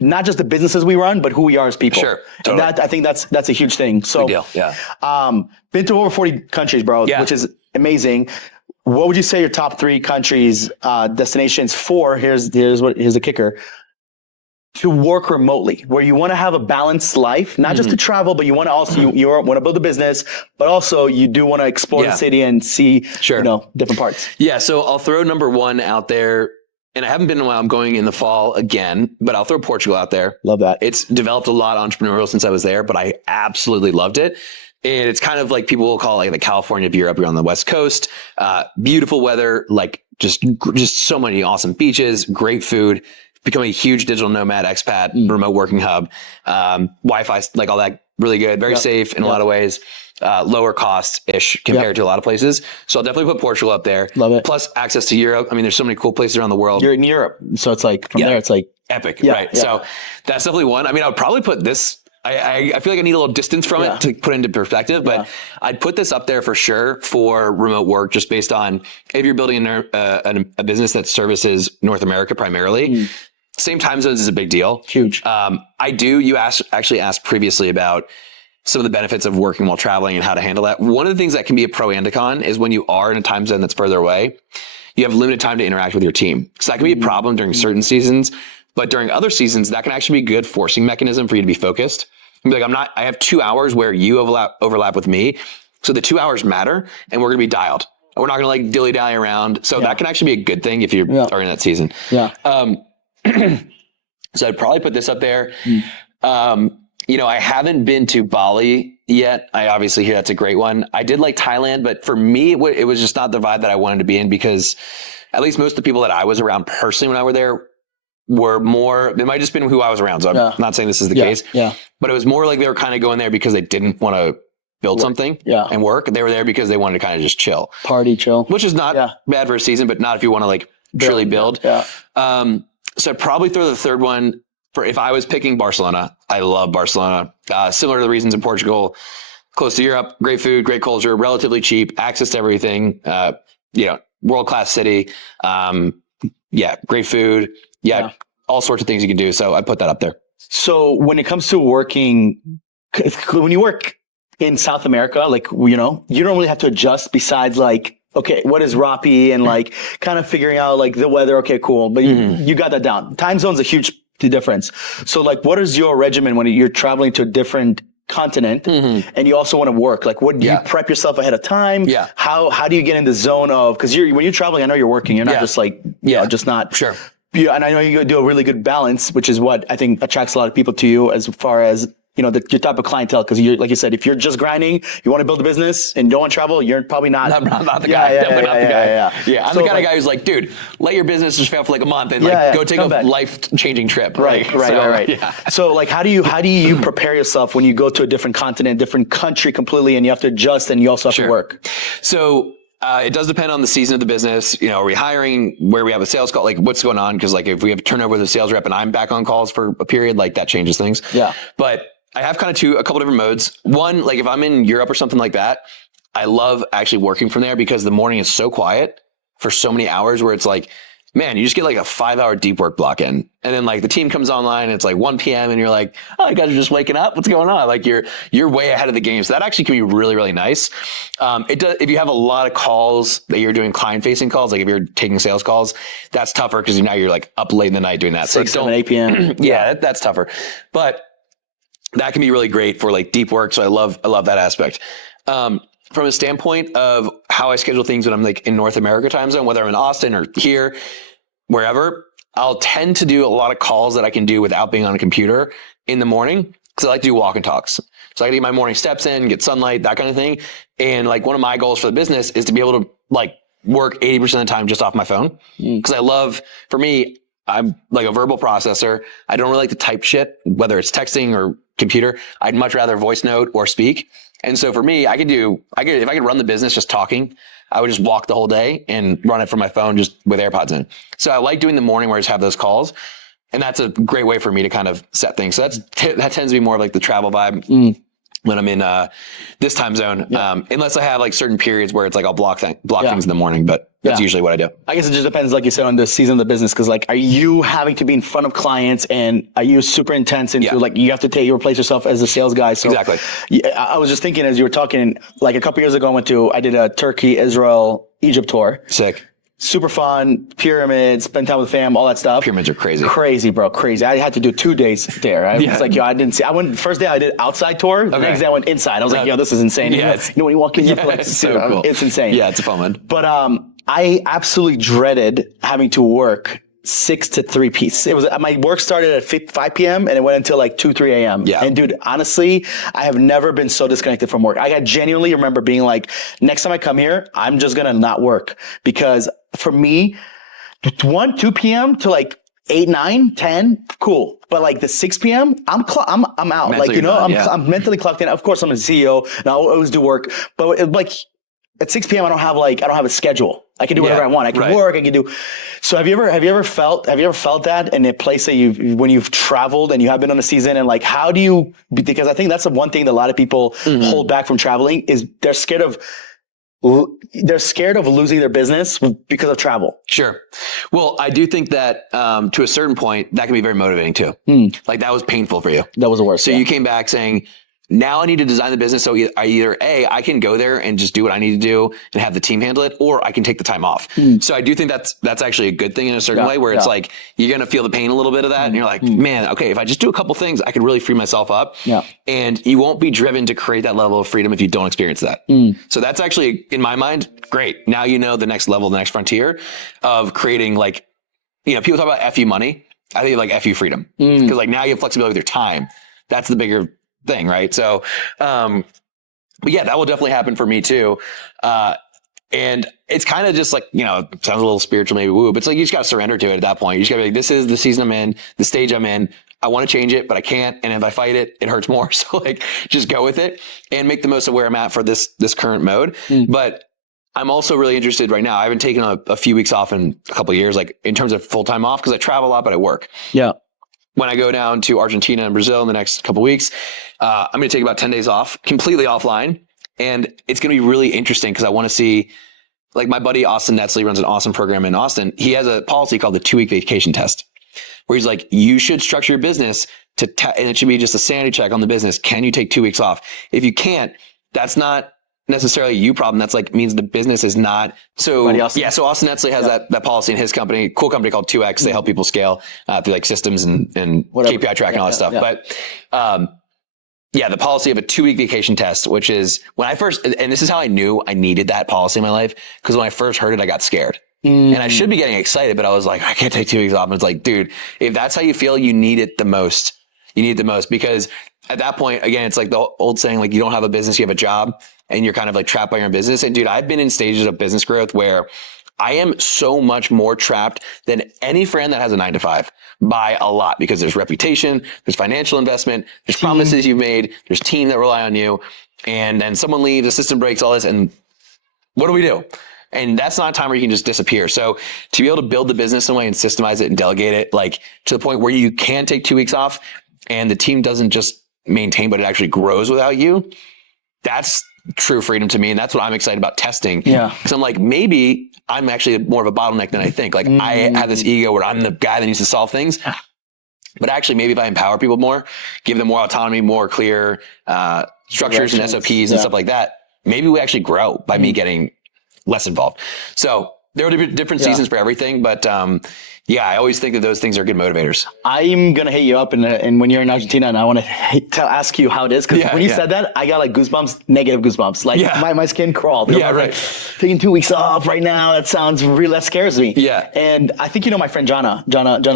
not just the businesses we run, but who we are as people. Sure. Totally. And I think that's a huge thing. So, big deal. Yeah. Been to over 40 countries, bro, which is amazing. What would you say your top 3 countries, destinations for? Here's the kicker. To work remotely, where you want to have a balanced life, not just to travel, but you want to also you want to build a business, but also you do want to explore the city and see different parts. Yeah, so I'll throw number 1 out there, and I haven't been in a while. I'm going in the fall again, but I'll throw Portugal out there. Love that. It's developed a lot entrepreneurial since I was there, but I absolutely loved it. And it's kind of like people will call it like the California of Europe. You're on the West Coast, beautiful weather, like just so many awesome beaches, great food. Become a huge digital nomad expat, remote working hub, Wi-Fi, like all that really good, very safe in a lot of ways, lower cost-ish compared to a lot of places. So I'll definitely put Portugal up there. Love it. Plus access to Europe. I mean, there's so many cool places around the world. You're in Europe. So it's like, from there, it's like epic, right? Yeah. So that's definitely one. I mean, I would probably put this, I feel like I need a little distance from it to put into perspective, but I'd put this up there for sure for remote work, just based on if you're building a business that services North America primarily. Same time zones is a big deal. Huge. You actually asked previously about some of the benefits of working while traveling and how to handle that. One of the things that can be a pro and a con is when you are in a time zone that's further away, you have limited time to interact with your team. So that can be a problem during certain seasons, but during other seasons, that can actually be a good forcing mechanism for you to be focused. And be like, I have 2 hours where you overlap with me. So the 2 hours matter and we're going to be dialed. We're not going to like dilly-dally around. So that can actually be a good thing if you are in that season. Yeah. So I'd probably put this up there. I haven't been to Bali yet. I obviously hear that's a great one. I did like Thailand, but for me, it was just not the vibe that I wanted to be in, because at least most of the people that I was around personally when I were there were more, it might just been who I was around. So I'm not saying this is the case, but it was more like they were kind of going there because they didn't want to build something and work. They were there because they wanted to kind of just chill. Party, chill. Which is not bad for a season, but not if you want to like truly build. So I'd probably throw the third one for if I was picking Barcelona. I love Barcelona. Similar to the reasons in Portugal, close to Europe, great food, great culture, relatively cheap, access to everything. World-class city. Great food. All sorts of things you can do. So I put that up there. So when it comes to working when you work in South America, like, you don't really have to adjust besides like, okay, what is Rappi and like kind of figuring out like the weather. Okay, cool. But you got that down. Time zone's a huge difference. So like, what is your regimen when you're traveling to a different continent and you also want to work? Like, what do you prep yourself ahead of time? Yeah. How do you get in the zone of, because when you're traveling, I know you're working. You're not just like, just not. Sure. Yeah, and I know you do a really good balance, which is what I think attracts a lot of people to you as far as, your type of clientele. Because like you said, if you're just grinding, you want to build a business and don't want to travel, you're probably not. I'm not the guy. Definitely not the guy. Yeah. I'm So, the kind of guy who's like, dude, let your business just fail for like a month and go take a life-changing trip. Right. Yeah. So like, how do you prepare yourself when you go to a different continent, different country completely, and you have to adjust and you also have to work? So it does depend on the season of the business. Are we hiring, where we have a sales call, like what's going on? Because like if we have turnover with a sales rep and I'm back on calls for a period, like that changes things. Yeah. But I have kind of a couple different modes. One, like if I'm in Europe or something like that, I love actually working from there because the morning is so quiet for so many hours where it's like, man, you just get like a 5-hour deep work block in. And then like the team comes online and it's like 1 p.m. and you're like, oh, you guys are just waking up. What's going on? Like you're way ahead of the game. So that actually can be really, really nice. It does, if you have a lot of calls that you're doing client facing calls, like if you're taking sales calls, that's tougher because now you're like up late in the night doing that. 6, 7, 8 p.m. That's tougher. But that can be really great for like deep work. So I love that aspect. From a standpoint of how I schedule things when I'm like in North America time zone, whether I'm in Austin or here, wherever, I'll tend to do a lot of calls that I can do without being on a computer in the morning because I like to do walk and talks. So I can get my morning steps in, get sunlight, that kind of thing. And like one of my goals for the business is to be able to like work 80% of the time just off my phone. Because for me, I'm like a verbal processor. I don't really like to type shit, whether it's texting or computer. I'd much rather voice note or speak. And so for me, if I could run the business just talking, I would just walk the whole day and run it from my phone just with AirPods in. So I like doing the morning where I just have those calls. And that's a great way for me to kind of set things. So that tends to be more of like the travel vibe when I'm in this time zone. Unless I have like certain periods where it's like I'll block things in the morning, but that's usually what I do. I guess it just depends, like you said, on the season of the business. Cause like, are you having to be in front of clients and are you super intense into like, you have to replace yourself as a sales guy? So exactly. I was just thinking as you were talking, like a couple years ago, I did a Turkey, Israel, Egypt tour. Sick. Super fun, pyramids, spend time with fam, all that stuff. Pyramids are crazy. Crazy, bro. Crazy. I had to do 2 days there. I was like, I went, first day I did outside tour. The next day I went inside. I was like, this is insane. When you walk in, you're like, it's so cool. It's insane. Yeah, it's a fun one. But I absolutely dreaded having to work 6 to 3 p.m. It was, my work started at 5 p.m. and it went until like 2, 3 a.m. Yeah. And dude, honestly, I have never been so disconnected from work. I genuinely remember being like, next time I come here, I'm just going to not work. Because for me, 1, 2 p.m. to like 8, 9, 10, cool. But like the 6 p.m., I'm out. Mentally I'm mentally clocked in. Of course, I'm a CEO and I always do work. But like at 6 p.m., I don't have a schedule. I can do whatever I want. I can work. I can do. So have you ever felt that in a place that when you've traveled and you have been on a season and like, how do you, because I think that's the one thing that a lot of people hold back from traveling is they're scared of losing their business because of travel. Sure. Well, I do think that to a certain point, that can be very motivating too. Like that was painful for you. That was the worst. So you came back saying, now I need to design the business. So I can go there and just do what I need to do and have the team handle it, or I can take the time off. So I do think that's actually a good thing in a certain way where it's like, you're going to feel the pain a little bit of that. And you're like, man, okay, if I just do a couple things, I could really free myself up. Yeah. And you won't be driven to create that level of freedom if you don't experience that. So that's actually, in my mind, great. Now you know the next level, the next frontier of creating like, people talk about FU money. I think like FU freedom. Because like now you have flexibility with your time. That's the bigger thing, right? So, but yeah, that will definitely happen for me too. And it's kind of just like, it sounds a little spiritual, maybe woo, but it's like, you just got to surrender to it at that point. You just got to be like, this is the season I'm in, the stage I'm in. I want to change it, but I can't. And if I fight it, it hurts more. So like, just go with it and make the most of where I'm at for this current mode. But I'm also really interested right now. I haven't taken a few weeks off in a couple of years, like in terms of full-time off, because I travel a lot, but I work. Yeah. When I go down to Argentina and Brazil in the next couple of weeks, I'm going to take about 10 days off, completely offline. And it's going to be really interesting because I want to see, like my buddy Austin Netzley runs an awesome program in Austin. He has a policy called the 2-week vacation test, where he's like, you should structure your business and it should be just a sanity check on the business. Can you take 2 weeks off? If you can't, that's not necessarily a you problem. That's like means the business is not. So yeah. So Austin Etzley has that policy in his company, cool company called 2X. They help people scale through like systems and KPI tracking and all that stuff. But yeah, the policy of a 2-week vacation test, which is when I first, and this is how I knew I needed that policy in my life. Because when I first heard it, I got scared. And I should be getting excited, but I was like, I can't take 2 weeks off. And it's like, dude, if that's how you feel, you need it the most. You need it the most, because at that point, again, it's like the old saying, like, you don't have a business, you have a job, and you're kind of like trapped by your own business. And dude, I've been in stages of business growth where I am so much more trapped than any friend that has a 9-to-5 by a lot, because there's reputation, there's financial investment, there's promises you've made, there's team that rely on you. And then someone leaves, the system breaks, all this. And what do we do? And that's not a time where you can just disappear. So to be able to build the business in a way and systemize it and delegate it, like to the point where you can take 2 weeks off and the team doesn't just maintain, but it actually grows without you. That's true freedom to me. And that's what I'm excited about testing. Yeah. Cause I'm like, maybe I'm actually more of a bottleneck than I think. Like I have this ego where I'm the guy that needs to solve things. But actually, maybe if I empower people more, give them more autonomy, more clear structures and SOPs and stuff like that, maybe we actually grow by me getting less involved. So there are different seasons for everything, but yeah, I always think that those things are good motivators. I'm going to hit you up and when you're in Argentina, and I want to ask you how it is. Cause when you said that, I got like goosebumps, negative goosebumps. Like my skin crawled. Yeah, right. Like, taking 2 weeks off right now. That sounds real. That scares me. Yeah. And I think, you know, my friend Jana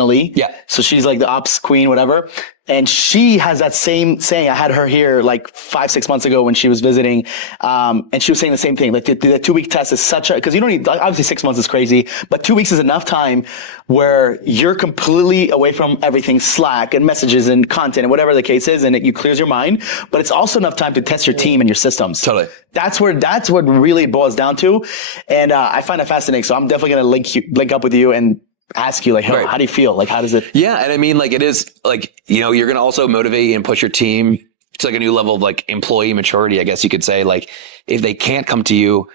Lee. Yeah. So she's like the ops queen, whatever. And she has that same saying. I had her here like 5-6 months ago when she was visiting. And she was saying the same thing. Like the 2-week test is cause you don't need, obviously 6 months is crazy, but 2 weeks is enough time where you're completely away from everything, Slack and messages and content and whatever the case is. And you clears your mind, but it's also enough time to test your team and your systems. Totally. That's what really it boils down to. And, I find it fascinating. So I'm definitely going to link up with you and ask you, like, how do you feel? Like, how does it? Yeah. And I mean, like, it is like, you know, you're going to also motivate and push your team to like a new level of like employee maturity, I guess you could say. Like, if they can't come to you,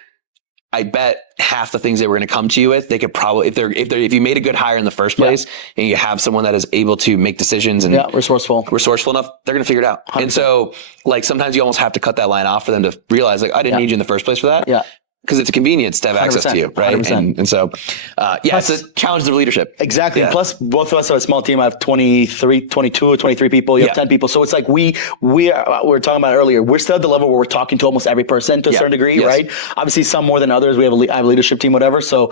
I bet half the things they were going to come to you with, they could probably, if you made a good hire in the first place and you have someone that is able to make decisions and resourceful enough, they're going to figure it out. 100%. And so like, sometimes you almost have to cut that line off for them to realize, like, I didn't need you in the first place for that. Yeah. Because it's a convenience to have access to you, right? And so, plus, it's a challenge of leadership. Exactly. Yeah. And plus, both of us are a small team. I have 22 or 23 people. You have 10 people. So it's like we were talking about earlier. We're still at the level where we're talking to almost every person to a certain degree, right? Obviously, some more than others. I have a leadership team, whatever. So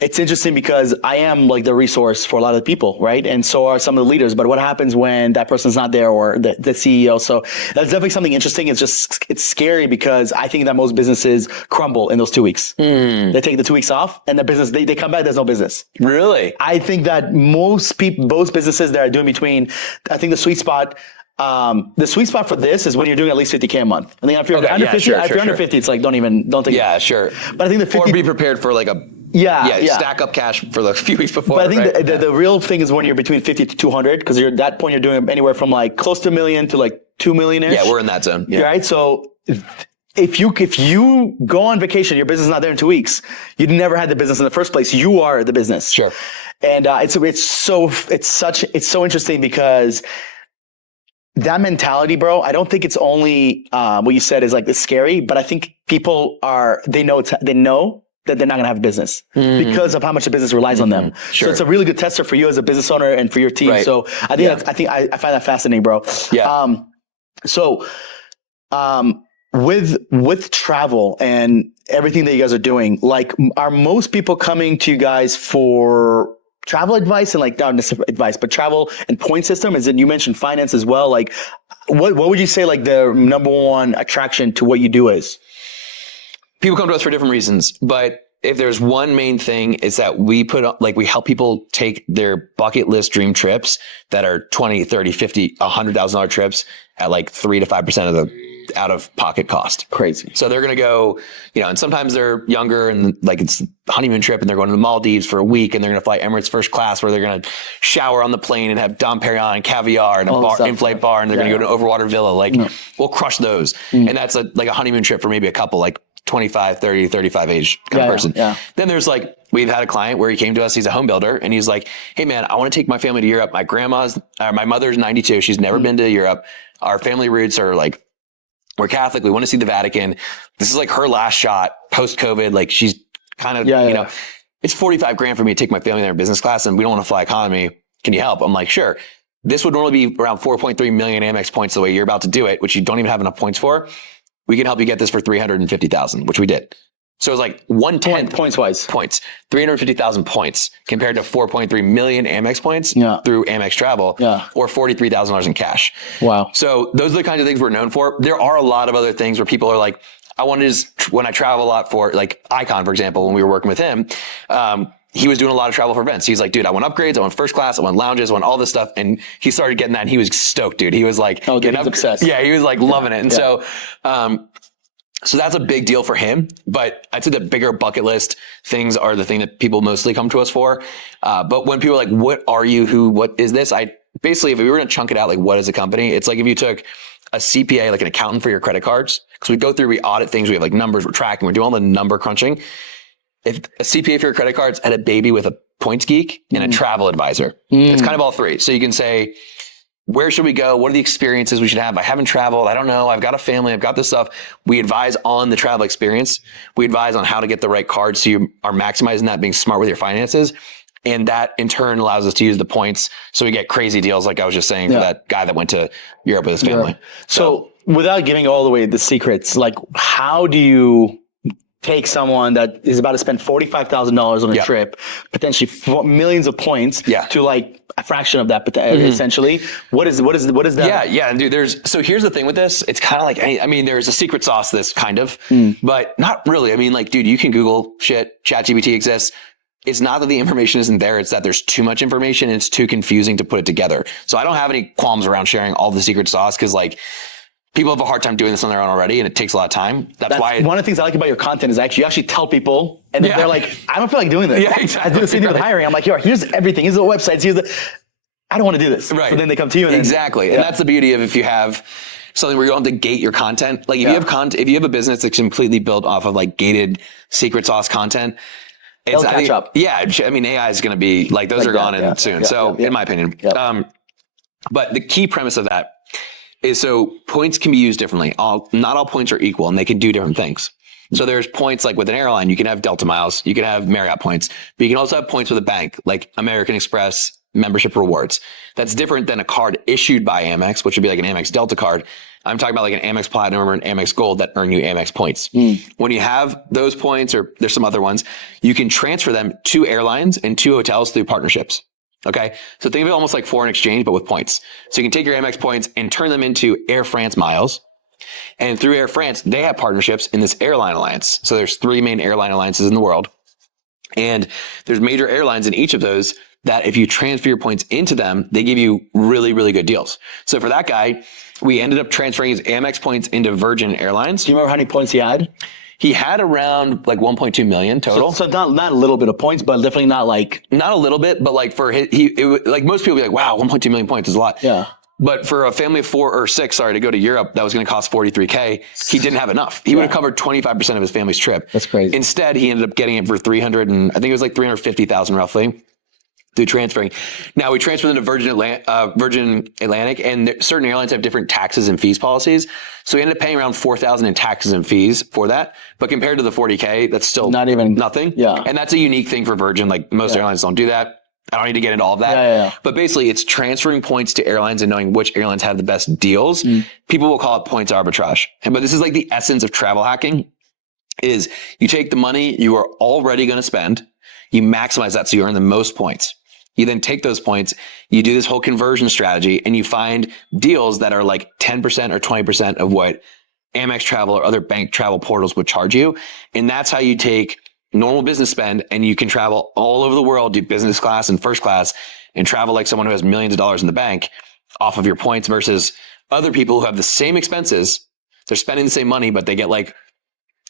it's interesting because I am like the resource for a lot of the people, right? And so are some of the leaders. But what happens when that person's not there, or the CEO? So that's definitely something interesting. It's scary because I think that most businesses crumble in those 2 weeks. They take the 2 weeks off and the business, they come back, there's no business. Really? I think that most businesses that are doing between, I think the sweet spot for this is when you're doing at least 50K a month. I think if you're under 50, if you're under 50, it's like, don't take it. Yeah, sure. But I think the 50, or be prepared for like stack up cash for the few weeks before. But I think the real thing is when you're between 50 to 200, because you're at that point, you're doing anywhere from like close to $1 million to like $2 million-ish. Yeah, we're in that zone. Yeah. Right. So if you go on vacation, your business is not there in 2 weeks, you never had the business in the first place. You are the business. Sure. And it's so interesting because that mentality, bro, I don't think it's only what you said is like it's scary, but I think people they know that they're not going to have a business because of how much the business relies on them. Sure. So it's a really good tester for you as a business owner and for your team. Right. So I think I find that fascinating, bro. Yeah. With travel and everything that you guys are doing, like, are most people coming to you guys for travel advice and like not necessarily advice, but travel and point system? Is it, you mentioned finance as well? Like, what would you say like the number one attraction to what you do is? People come to us for different reasons, but if there's one main thing, it's that we help people take their bucket list dream trips that are 20, 30, 50, $100,000 trips at like 3 to 5% of the out of pocket cost. Crazy. So they're going to go, and sometimes they're younger and like it's a honeymoon trip and they're going to the Maldives for a week and they're going to fly Emirates first class where they're going to shower on the plane and have Dom Perignon and caviar and a in-flight bar, and they're going to go to an overwater villa. Like we'll crush those. And that's like a honeymoon trip for maybe a couple, like 25, 30, 35 age kind of person. Yeah. Then there's like, we've had a client where he came to us, he's a home builder, and he's like, hey man, I want to take my family to Europe. My mother's 92. She's never been to Europe. Our family roots are like, we're Catholic. We want to see the Vatican. This is like her last shot post COVID. Like she's kind of, you know, it's 45 grand for me to take my family there in business class and we don't want to fly economy. Can you help? I'm like, sure. This would normally be around 4.3 million Amex points the way you're about to do it, which you don't even have enough points for. We can help you get this for 350,000, which we did. So it was like 1/10 points wise. 350,000 points compared to 4.3 million Amex points through Amex Travel or $43,000 in cash. Wow. So those are the kinds of things we're known for. There are a lot of other things where people are like, I want to just, when I travel a lot for like Icon, for example, when we were working with him, he was doing a lot of travel for events. He's like, dude, I want upgrades. I want first class. I want lounges. I want all this stuff. And he started getting that and he was stoked, dude. He was like, he was obsessed. Yeah. He was like loving it. And so that's a big deal for him. But I'd say the bigger bucket list things are the thing that people mostly come to us for. But when people are like, what are you? What is this? Basically, if we were going to chunk it out, like what is a company? It's like if you took a CPA, like an accountant for your credit cards, because we go through, we audit things. We have like numbers, we're tracking, we're doing all the number crunching. If a CPA for your credit cards had a baby with a points geek and a travel advisor, it's kind of all three. So you can say, where should we go? What are the experiences we should have? I haven't traveled. I don't know. I've got a family. I've got this stuff. We advise on the travel experience. We advise on how to get the right cards so you are maximizing that, being smart with your finances. And that in turn allows us to use the points. So we get crazy deals like I was just saying for that guy that went to Europe with his family. So without giving all the way the secrets, like how do you take someone that is about to spend $45,000 on a trip, potentially millions of points to like a fraction of that, but essentially what is that? Yeah. Dude, so here's the thing with this. It's kind of like, I mean, there's a secret sauce to this kind of, but not really. I mean, like, dude, you can Google shit. ChatGPT exists. It's not that the information isn't there. It's that there's too much information and it's too confusing to put it together. So I don't have any qualms around sharing all the secret sauce because like people have a hard time doing this on their own already and it takes a lot of time. That's why one of the things I like about your content is you actually tell people and then they're like, I don't feel like doing this. Yeah, exactly. I do the same thing with hiring. I'm like, here's everything. Here's the websites. I don't want to do this. Right. So then they come to you. And exactly. And that's the beauty of if you have something where you don't have to gate your content. Like if you have if you have a business that's completely built off of like gated secret sauce content, it'll catch up. Yeah. I mean, AI is going to be like, those are gone in soon. In my opinion, but the key premise of that is so points can be used differently. Not all points are equal and they can do different things. So there's points like with an airline, you can have Delta miles, you can have Marriott points, but you can also have points with a bank like American Express membership rewards. That's different than a card issued by Amex, which would be like an Amex Delta card. I'm talking about like an Amex Platinum or an Amex Gold that earn you Amex points. When you have those points, or there's some other ones, you can transfer them to airlines and to hotels through partnerships. Okay. So think of it almost like foreign exchange, but with points. So you can take your Amex points and turn them into Air France miles. And through Air France, they have partnerships in this airline alliance. So there's 3 main airline alliances in the world. And there's major airlines in each of those that if you transfer your points into them, they give you really, really good deals. So for that guy, we ended up transferring his Amex points into Virgin Airlines. Do you remember how many points he had? He had around like 1.2 million total. So not a little bit of points, but definitely not like. Not a little bit, but like for like most people be like, wow, 1.2 million points is a lot. Yeah. But for a family of 4 or 6, to go to Europe, that was going to cost $43K. He didn't have enough. He would have covered 25% of his family's trip. That's crazy. Instead, he ended up getting it for 300 and I think it was like 350,000 roughly through transferring. Now we transferred them to Virgin Atlantic, and certain airlines have different taxes and fees policies. So we ended up paying around $4,000 in taxes and fees for that. But compared to the $40K, that's still not even nothing. Yeah. And that's a unique thing for Virgin. Like most airlines don't do that. I don't need to get into all of that. But basically, it's transferring points to airlines and knowing which airlines have the best deals. People will call it points arbitrage. But this is like the essence of travel hacking is you take the money you are already going to spend, you maximize that so you earn the most points. You then take those points, you do this whole conversion strategy, and you find deals that are like 10% or 20% of what Amex Travel or other bank travel portals would charge you. And that's how you take normal business spend and you can travel all over the world, do business class and first class, and travel like someone who has millions of dollars in the bank off of your points versus other people who have the same expenses. They're spending the same money, but they get like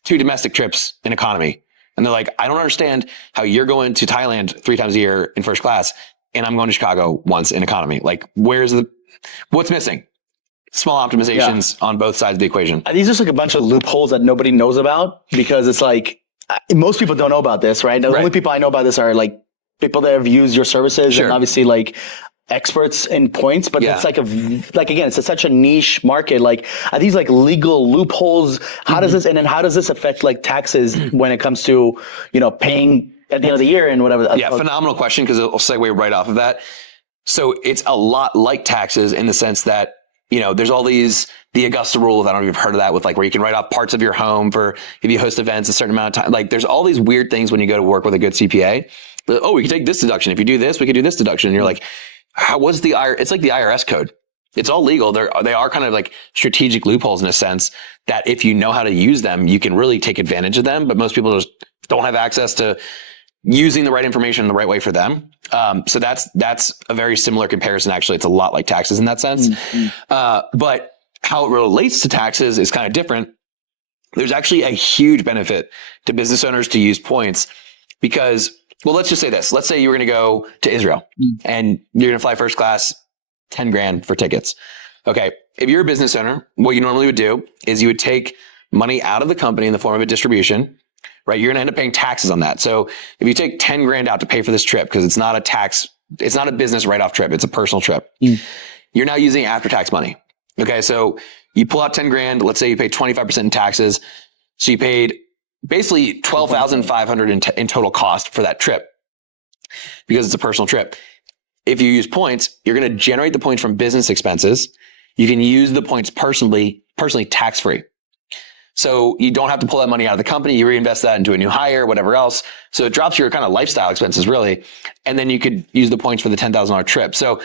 2 domestic trips in economy. And they're like, I don't understand how you're going to Thailand 3 times a year in first class and I'm going to Chicago once in economy. Like, what's missing? small optimizations on both sides of the equation. These are just like a bunch of loopholes that nobody knows about, because it's like most people don't know about this, right? The only people I know about this are like people that have used your services and obviously like experts in points, but it's like again, it's such a niche market. Like, are these like legal loopholes? How does this, and then how does this affect like taxes when it comes to, you know, paying at the end of the year and whatever? Yeah, phenomenal question, because it'll segue right off of that. So it's a lot like taxes in the sense that, you know, there's all the Augusta rules. I don't know if you've heard of that, with like where you can write off parts of your home for if you host events a certain amount of time. Like, there's all these weird things when you go to work with a good CPA. Oh, we can take this deduction. If you do this, we can do this deduction. And you're like, what's the IRS? It's like the IRS code. It's all legal. They are kind of like strategic loopholes in a sense that if you know how to use them, you can really take advantage of them. But most people just don't have access to using the right information in the right way for them. So that's a very similar comparison. Actually, it's a lot like taxes in that sense. But how it relates to taxes is kind of different. There's actually a huge benefit to business owners to use points because, well, let's just say this. Let's say you were going to go to Israel and you're going to fly first class, 10 grand for tickets. Okay. If you're a business owner, what you normally would do is you would take money out of the company in the form of a distribution, right? You're going to end up paying taxes on that. So if you take 10 grand out to pay for this trip, because it's not a business write-off trip, it's a personal trip. You're now using after-tax money. Okay. So you pull out 10 grand, let's say you pay 25% in taxes. So you paid basically $12,500 in total cost for that trip because it's a personal trip. If you use points, you're going to generate the points from business expenses. You can use the points personally tax-free. So you don't have to pull that money out of the company. You reinvest that into a new hire, whatever else. So it drops your kind of lifestyle expenses really. And then you could use the points for the $10,000 trip. So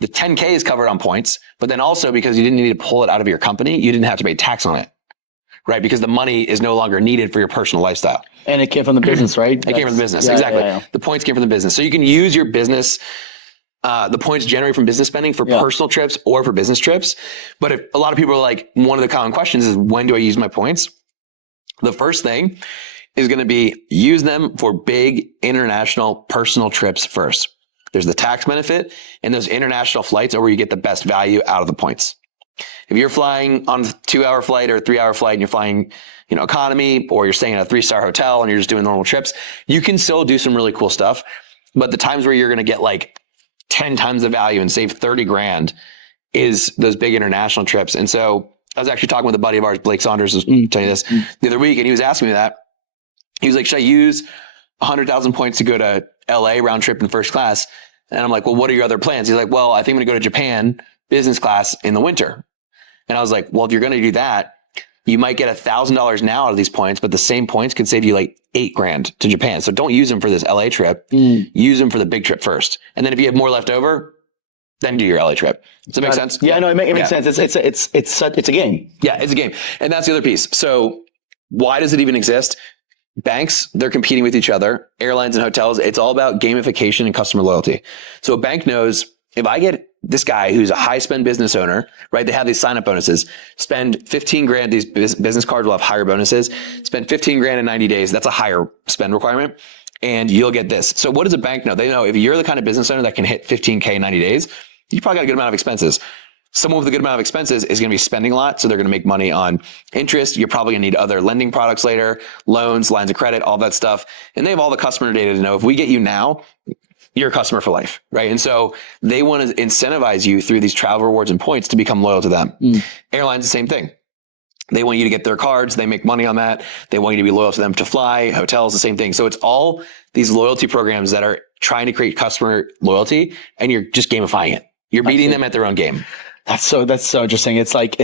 the 10K is covered on points, but then also because you didn't need to pull it out of your company, you didn't have to pay tax on it, right? Because the money is no longer needed for your personal lifestyle. And it came from the business, right? It came from the business, exactly. The points came from the business. So you can use your business, the points generated from business spending for personal trips or for business trips. But if a lot of people are like, one of the common questions is, when do I use my points? The first thing is going to be use them for big international personal trips first. There's the tax benefit and those international flights are where you get the best value out of the points. If you're flying on a 2-hour flight or a 3-hour flight and you're flying, you know, economy, or you're staying at a 3-star hotel and you're just doing normal trips, you can still do some really cool stuff. But the times where you're going to get like 10 times the value and save 30 grand is those big international trips. And so I was actually talking with a buddy of ours, Blake Saunders, was telling you this the other week, and he was asking me that. He was like, should I use 100,000 points to go to LA round trip in first class? And I'm like, well, what are your other plans? He's like, well, I think I'm going to go to Japan business class in the winter. And I was like, well, if you're going to do that, you might get $1,000 now out of these points, but the same points could save you like 8 grand to Japan. So don't use them for this LA trip. Use them for the big trip first. And then if you have more left over, then do your LA trip. Does that make sense? Yeah, no, it makes sense. It's a game. Yeah, it's a game. And that's the other piece. So why does it even exist? Banks, they're competing with each other. Airlines and hotels, it's all about gamification and customer loyalty. So a bank knows, if I get this guy who's a high spend business owner, right? They have these sign up bonuses, spend 15 grand. These business cards will have higher bonuses, spend 15 grand in 90 days. That's a higher spend requirement. And you'll get this. So what does a bank know? They know if you're the kind of business owner that can hit 15K in 90 days, you probably got a good amount of expenses. Someone with a good amount of expenses is going to be spending a lot. So they're going to make money on interest. You're probably going to need other lending products later, loans, lines of credit, all that stuff. And they have all the customer data to know if we get you now, you're a customer for life, right? And so they want to incentivize you through these travel rewards and points to become loyal to them. Airlines, the same thing. They want you to get their cards. They make money on that. They want you to be loyal to them to fly. Hotels, the same thing. So it's all these loyalty programs that are trying to create customer loyalty, and you're just gamifying it. You're beating them at their own game. That's so interesting. It's like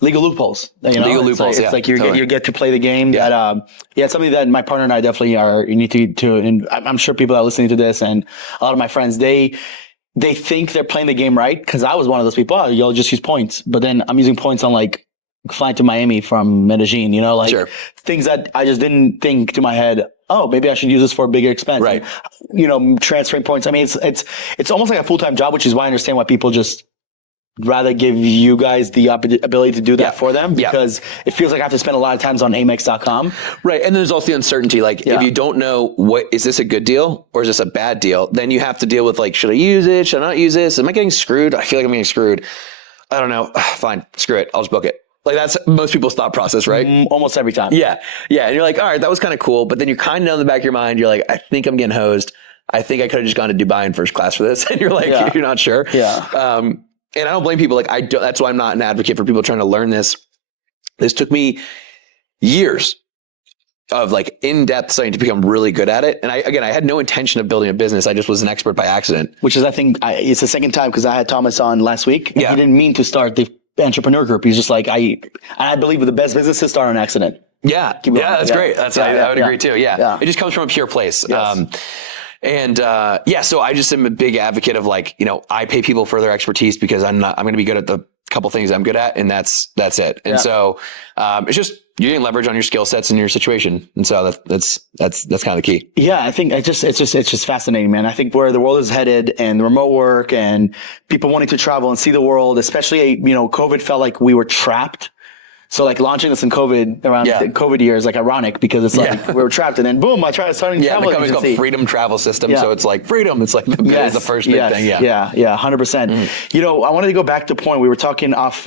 legal loopholes. You know? Legal loopholes. It's like you get to play the game. That it's something that my partner and I definitely are. You need to. And I'm sure people that are listening to this and a lot of my friends, they think they're playing the game right, because I was one of those people. Oh, you'll just use points, but then I'm using points on like flying to Miami from Medellin. You know, like things that I just didn't think to my head. Oh, maybe I should use this for a bigger expense. Right. And, you know, transferring points. I mean, it's almost like a full-time job, which is why I understand why people just rather give you guys the ability to do that for them, because it feels like I have to spend a lot of times on Amex.com. Right. And there's also the uncertainty. Like if you don't know is this a good deal or is this a bad deal, then you have to deal with like, should I use it? Should I not use this? Am I getting screwed? I feel like I'm getting screwed. I don't know. Fine, screw it. I'll just book it. Like that's most people's thought process, right? Almost every time. Yeah. Yeah. And you're like, all right, that was kind of cool. But then you're kind of in the back of your mind, you're like, I think I'm getting hosed. I think I could have just gone to Dubai in first class for this. And you're like, you're not sure. Yeah. And I don't blame people. Like that's why I'm not an advocate for people trying to learn this. This took me years of like in-depth studying to become really good at it. And I had no intention of building a business. I just was an expert by accident. Which is, I think it's the second time because I had Thomas on last week. And he didn't mean to start the entrepreneur group. He's just like, I believe the best businesses start on accident. Yeah. Yeah. That's great. I would agree too. Yeah. It just comes from a pure place. Yes. So I just am a big advocate of like, I pay people for their expertise because I'm going to be good at the couple things I'm good at. And that's it. And so, it's just, you're getting leverage on your skill sets and your situation. And so that's kind of the key. Yeah. I think it's just fascinating, man. I think where the world is headed and the remote work and people wanting to travel and see the world, especially, COVID felt like we were trapped. So like launching this in COVID around the COVID years, like ironic because it's like we were trapped and then boom, I tried starting travel agency. Yeah, called Freedom Travel System. So it's like freedom. It's like the first big thing. Yeah. 100%. Mm-hmm. I wanted to go back to a point we were talking off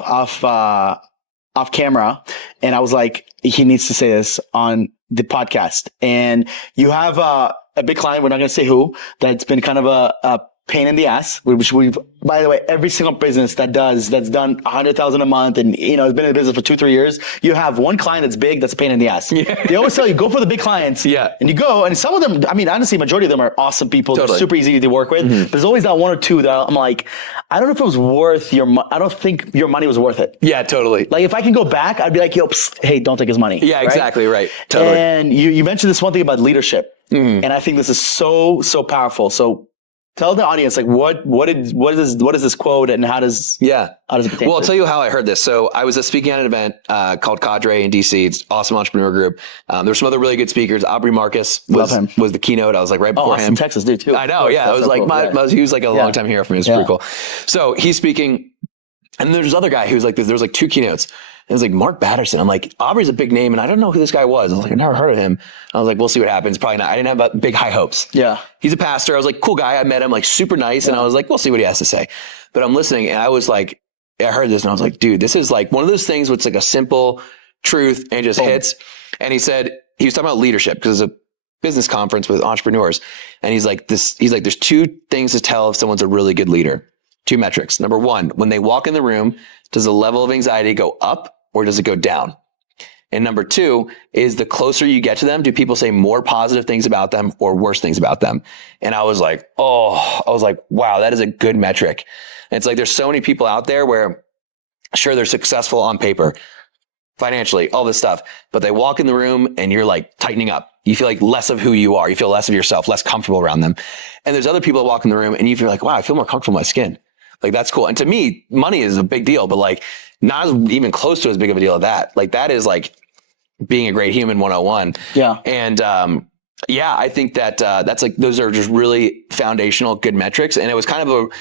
camera and I was like, he needs to say this on the podcast. And you have a big client, we're not going to say who, that's been kind of a pain in the ass, which we've, by the way, every single business that's done 100,000 a month and, has been in the business for 2-3 years, you have one client that's big, that's a pain in the ass. Yeah. They always tell you, go for the big clients. Yeah. And you go, and some of them, honestly, majority of them are awesome people. Totally. They're super easy to work with. Mm-hmm. There's always that one or two that I'm like, I don't know if it was worth I don't think your money was worth it. Yeah, totally. Like if I can go back, I'd be like, hey, don't take his money. Yeah, right? Exactly. Right. Totally. And you mentioned this one thing about leadership. Mm-hmm. And I think this is so powerful. So tell the audience, like, what is this quote and how does it pertain? Well, I'll tell you how I heard this. So I was speaking at an event called Cadre in DC. It's an awesome entrepreneur group. There's some other really good speakers. Aubrey Marcus was the keynote. I was like right before him. Texas dude too. I know. Yeah. I was like, cool. He was like a long time hero for me. It was pretty cool. So he's speaking. And there's this other guy who's like, there was like 2 keynotes. It was like Mark Batterson. I'm like, Aubrey's a big name and I don't know who this guy was. I was like, I've never heard of him. I was like, we'll see what happens. Probably not. I didn't have big high hopes. Yeah. He's a pastor. I was like, cool guy. I met him, like super nice. And I was like, we'll see what he has to say. But I'm listening and I was like, I heard this and I was like, dude, this is like one of those things where it's like a simple truth and it just hits. And he was talking about leadership because it's a business conference with entrepreneurs. And he's like, there's 2 things to tell if someone's a really good leader. 2 metrics. Number 1, when they walk in the room, does the level of anxiety go up or does it go down? And number 2 is the closer you get to them, do people say more positive things about them or worse things about them? And I was like, wow, that is a good metric. And it's like, there's so many people out there where sure, they're successful on paper, financially, all this stuff, but they walk in the room and you're like tightening up. You feel like less of who you are. You feel less of yourself, less comfortable around them. And there's other people that walk in the room and you feel like, wow, I feel more comfortable in my skin. Like, that's cool. And to me, money is a big deal, but like not even close to as big of a deal as that. Like that is like being a great human 101. Yeah. And, I think that, that's like, those are just really foundational, good metrics. And it was kind of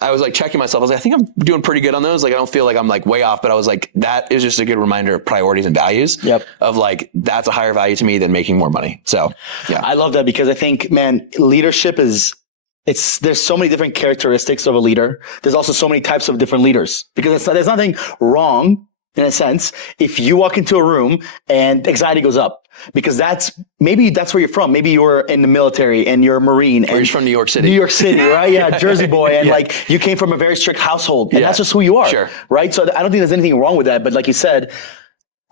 I was like checking myself. I was like, I think I'm doing pretty good on those. Like, I don't feel like I'm like way off, but I was like, that is just a good reminder of priorities and values. Yep. Of like, that's a higher value to me than making more money. So yeah. I love that because I think, man, leadership is, there's so many different characteristics of a leader. There's also so many types of different leaders because there's nothing wrong in a sense if you walk into a room and anxiety goes up because maybe that's where you're from. Maybe you were in the military and you're a Marine. Or you're from New York City. New York City, right? Yeah, Jersey boy. And like you came from a very strict household and that's just who you are. Sure. Right? So I don't think there's anything wrong with that. But like you said,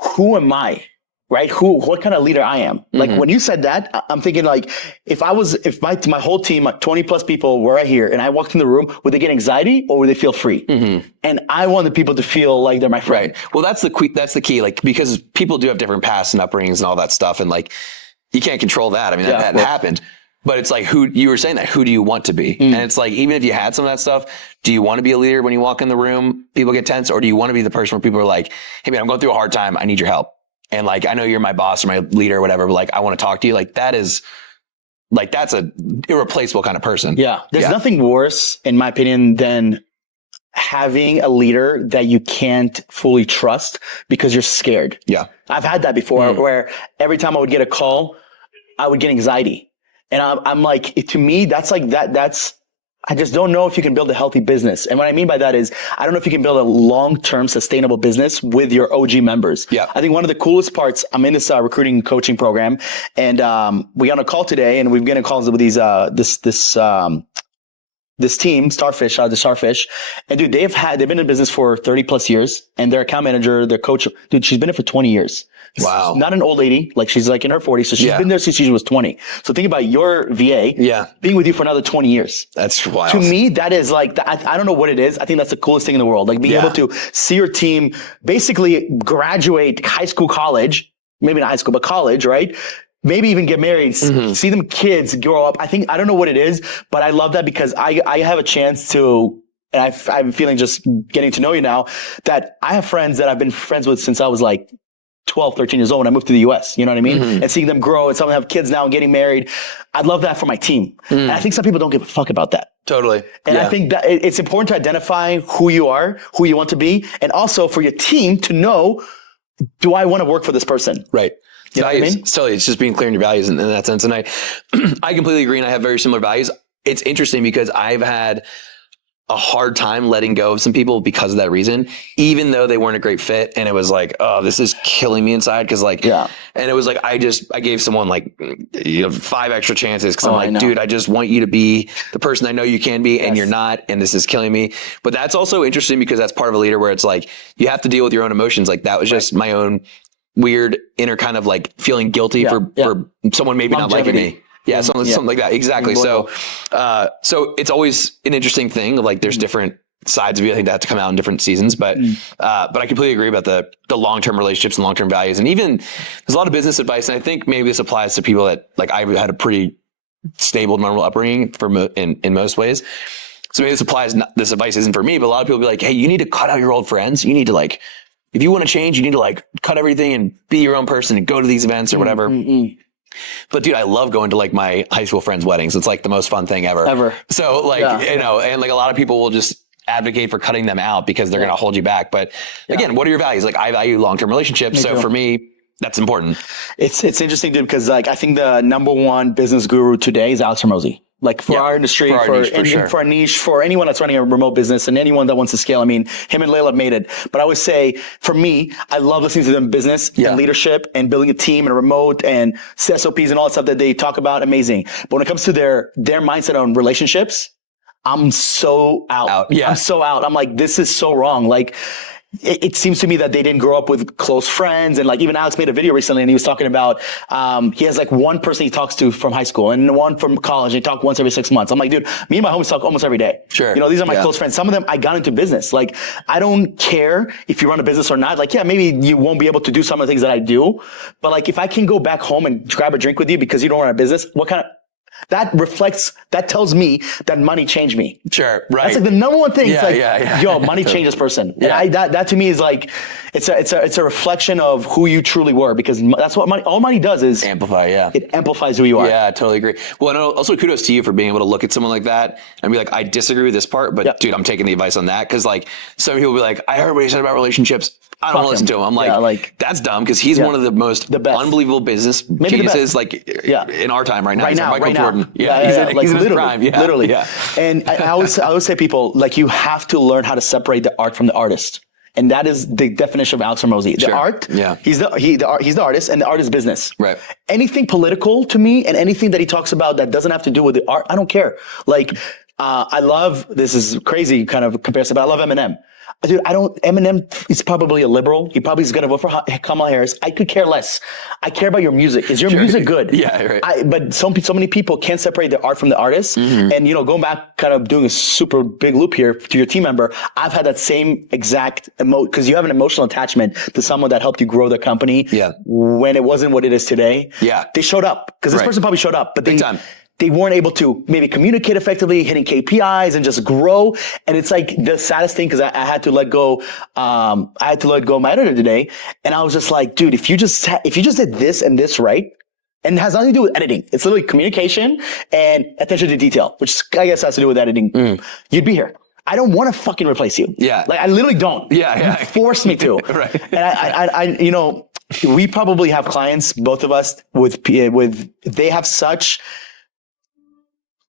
who am I? Right? What kind of leader I am? Like when you said that, I'm thinking like, if my whole team, 20 plus people were right here and I walked in the room, would they get anxiety or would they feel free? Mm-hmm. And I want the people to feel like they're my friend. Right. Well, that's the key. Like, because people do have different pasts and upbringings and all that stuff. And like, you can't control that. I mean, that happened, but it's like, who you were saying that, who do you want to be? And it's like, even if you had some of that stuff, do you want to be a leader when you walk in the room, people get tense, or do you want to be the person where people are like, hey man, I'm going through a hard time. I need your help. And like, I know you're my boss or my leader or whatever, but like, I want to talk to you. Like that's a irreplaceable kind of person. Yeah. There's nothing worse, in my opinion, than having a leader that you can't fully trust because you're scared. Yeah. I've had that before where every time I would get a call, I would get anxiety. And I'm like, to me, that's like, that's I just don't know if you can build a healthy business. And what I mean by that is, I don't know if you can build a long-term sustainable business with your OG members. Yeah. I think one of the coolest parts, I'm in this recruiting coaching program, and we got on a call today, and we've been getting calls with these this team, Starfish, the Starfish. And dude, they've been in business for 30 plus years, and their account manager, their coach, dude, she's been there for 20 years. Wow. Not an old lady, like she's like in her 40s. So she's been there since she was 20. So think about your VA being with you for another 20 years. That's wild. To me, that is like, I don't know what it is. I think that's the coolest thing in the world. Like being able to see your team basically graduate high school, college, maybe not high school, but college, right? Maybe even get married, see them kids grow up. I don't know what it is, but I love that because I have a chance to, and I'm feeling just getting to know you now, that I have friends that I've been friends with since I was like 12, 13 years old when I moved to the US, you know what I mean? And seeing them grow, and some of them have kids now and getting married. I'd love that for my team. And I think some people don't give a fuck about that. Totally. And I think that it's important to identify who you are, who you want to be, and also for your team to know, do I want to work for this person? Right. You know what I mean? Totally. It's just being clear in your values in that sense. And I completely agree. And I have very similar values. It's interesting because I've had a hard time letting go of some people because of that reason, even though they weren't a great fit. And it was like, oh, this is killing me inside. Cause like, and it was like, I gave someone like, 5 extra chances. Cause I'm like, dude, I just want you to be the person I know you can be and you're not. And this is killing me. But that's also interesting because that's part of a leader where it's like, you have to deal with your own emotions. Like that was just my own weird inner kind of like feeling guilty for someone maybe not liking me. Yeah, something like that. Exactly. So it's always an interesting thing. Like there's different sides of you. I think that have to come out in different seasons, but I completely agree about the long-term relationships and long-term values. And even there's a lot of business advice. And I think maybe this applies to people that like I've had a pretty stable, normal upbringing in most ways. So maybe this advice isn't for me, but a lot of people be like, hey, you need to cut out your old friends. You need to like, if you want to change, you need to like cut everything and be your own person and go to these events or whatever. But dude, I love going to like my high school friends' weddings. It's like the most fun thing ever. So like, and like a lot of people will just advocate for cutting them out because they're going to hold you back. But again, what are your values? Like I value long-term relationships. So for me, that's important. It's interesting, dude, because like I think the number one business guru today is Alex Hormozi. Like for our industry, for our niche, for anyone that's running a remote business and anyone that wants to scale. I mean, him and Layla have made it. But I would say for me, I love listening to them business and leadership and building a team and a remote and SOPs and all that stuff that they talk about. Amazing. But when it comes to their mindset on relationships, I'm so out. I'm so out. I'm like, this is so wrong. Like, it seems to me that they didn't grow up with close friends. And like even Alex made a video recently and he was talking about, he has like one person he talks to from high school and one from college. And they talk once every 6 months. I'm like, dude, me and my homies talk almost every day. Sure. You know, these are my close friends. Some of them I got into business. Like, I don't care if you run a business or not. Like, yeah, maybe you won't be able to do some of the things that I do. But like, if I can go back home and grab a drink with you because you don't run a business, that tells me that money changed me. Sure. Right. That's like the number one thing. It's like, yo, money changed this person. And that to me is like, it's a reflection of who you truly were, because that's what all money does is amplify. It amplifies who you are. Yeah, I totally agree. Well, and also kudos to you for being able to look at someone like that and be like, I disagree with this part, but dude, I'm taking the advice on that. Cause like some people will be like, I heard what he said about relationships. I don't want to listen to him. I'm like, that's dumb because he's one of the most unbelievable business geniuses in our time right now. Right now. Jordan. He's in his prime. Literally. And I always say people, like, you have to learn how to separate the art from the artist. And that is the definition of Alex Hormozi. The art, he's the artist, and the art is business. Right. Anything political to me and anything that he talks about that doesn't have to do with the art, I don't care. Like, I love, this is crazy kind of comparison, but I love Eminem. Dude, Eminem is probably a liberal. He probably is going to vote for Kamala Harris. I could care less. I care about your music. Is your music good? Yeah, right. But so many people can't separate the art from the artist. And, you know, going back, kind of doing a super big loop here to your team member, I've had that same exact because you have an emotional attachment to someone that helped you grow the company when it wasn't what it is today. Yeah. They showed up because this person probably showed up, but they weren't able to maybe communicate effectively, hitting KPIs and just grow. And it's like the saddest thing because I had to let go. I had to let go of my editor today, and I was just like, dude, if you just did this and this right, and it has nothing to do with editing, it's literally communication and attention to detail, which I guess has to do with editing. You'd be here. I don't want to fucking replace you. Yeah, like I literally don't. Yeah. You forced me to. Right. And I, you know, we probably have clients, both of us, with they have such.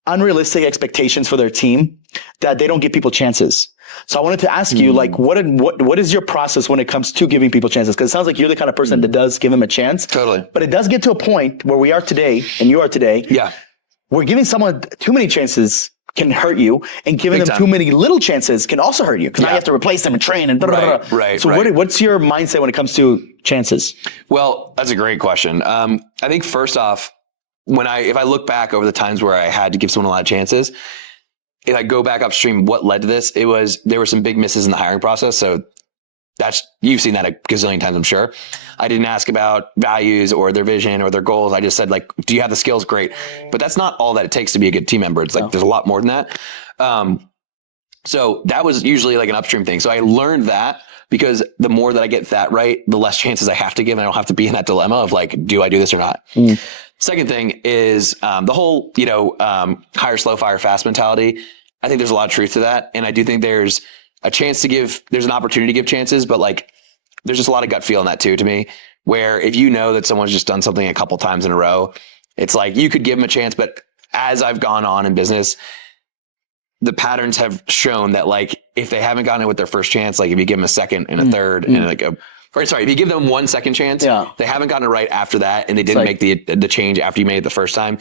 unrealistic expectations for their team that they don't give people chances. So I wanted to ask you, like, what is your process when it comes to giving people chances? Because it sounds like you're the kind of person that does give them a chance. Totally. But it does get to a point where we are today, and you are today. Yeah. Where giving someone too many chances can hurt you, and giving them too many little chances can also hurt you, because now you have to replace them and train and Right. So what's your mindset when it comes to chances? Well, that's a great question. I think first off, if I look back over the times where I had to give someone a lot of chances, if I go back upstream, what led to this? There were some big misses in the hiring process. So you've seen that a gazillion times, I'm sure. I didn't ask about values or their vision or their goals. I just said, like, do you have the skills? Great. But that's not all that it takes to be a good team member. It's like, there's a lot more than that. So that was usually like an upstream thing. So I learned that, because the more that I get that right, the less chances I have to give. And I don't have to be in that dilemma of like, do I do this or not? Second thing is the whole, hire slow, fire fast mentality. I think there's a lot of truth to that. And I do think there's an opportunity to give chances, but like, there's just a lot of gut feel in that too, to me, where if you know that someone's just done something a couple times in a row, it's like, you could give them a chance. But as I've gone on in business, the patterns have shown that, like, if they haven't gotten it with their first chance, like if you give them a second and a third and if you give them 1 second chance, they haven't gotten it right after that, and they didn't make the change after you made it the first time,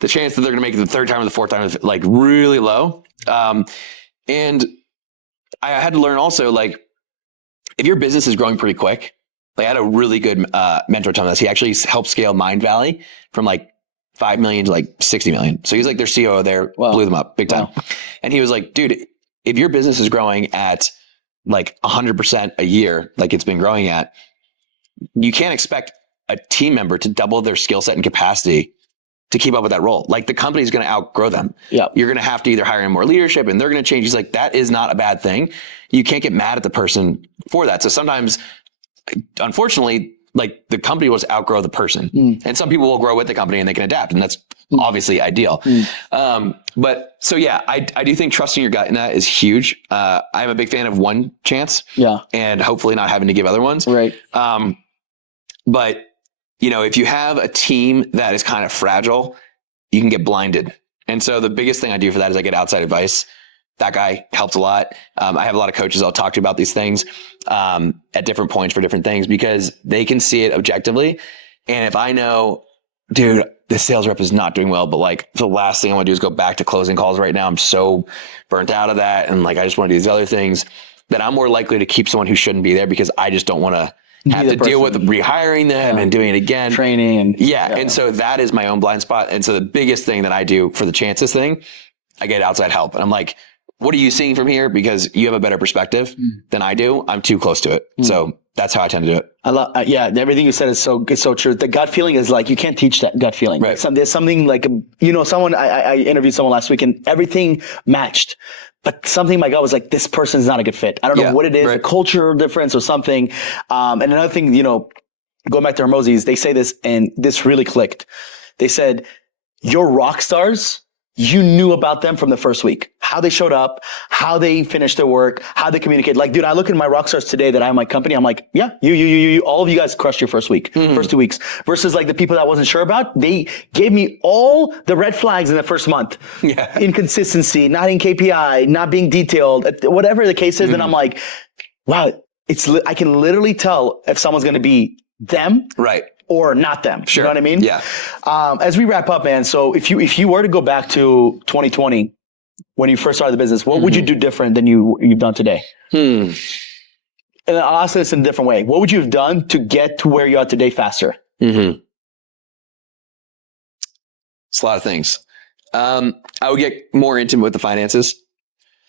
the chance that they're going to make it the third time or the fourth time is like really low. And I had to learn also, like, if your business is growing pretty quick, like I had a really good mentor tell me this. He actually helped scale Mind Valley from like 5 million to like 60 million. So he's like their COO there, blew them up big time. And he was like, dude, if your business is growing at like 100% a year, like it's been growing at, you can't expect a team member to double their skill set and capacity to keep up with that role. Like, the company's going to outgrow them. Yeah. You're going to have to either hire in more leadership, and they're going to change. He's like, that is not a bad thing. You can't get mad at the person for that. So sometimes, unfortunately, like, the company will outgrow the person, and some people will grow with the company and they can adapt, and that's obviously ideal. But so yeah, I do think trusting your gut in that is huge. I'm a big fan of one chance, and hopefully not having to give other ones. Right. But if you have a team that is kind of fragile, you can get blinded. And so the biggest thing I do for that is I get outside advice. That guy helped a lot. I have a lot of coaches I'll talk to about these things at different points for different things, because they can see it objectively. And if I know, dude, this sales rep is not doing well, but like, the last thing I want to do is go back to closing calls right now. I'm so burnt out of that. And like, I just want to do these other things, then I'm more likely to keep someone who shouldn't be there, because I just don't want to have to deal with rehiring them and doing it again. Training. And And so that is my own blind spot. And so the biggest thing that I do for the chances thing, I get outside help. And I'm like, what are you seeing from here? Because you have a better perspective than I do. I'm too close to it. So that's how I tend to do it. I love, everything you said is so true. The gut feeling is like, you can't teach that gut feeling. Right. There's something like, someone, I interviewed someone last week and everything matched. But something my gut was like, this person's not a good fit. I don't know what it is, a culture difference or something. And another thing, going back to Hermosis, they say this, and this really clicked. They said, your rock stars, you knew about them from the first week, how they showed up, how they finished their work, how they communicate. Like, dude, I look at my rock stars today that I have in my company. I'm like, yeah, you, all of you guys crushed your first week, first 2 weeks, versus like the people that I wasn't sure about. They gave me all the red flags in the first month. Yeah. Inconsistency, not in KPI, not being detailed, whatever the case is. Then I'm like, wow, I can literally tell if someone's going to be them. Right. Or not them. Sure. You know what I mean? Yeah. As we wrap up, man. So if you were to go back to 2020, when you first started the business, what would you do different than you've done today? And I'll ask this in a different way. What would you have done to get to where you are today faster? It's a lot of things. I would get more intimate with the finances.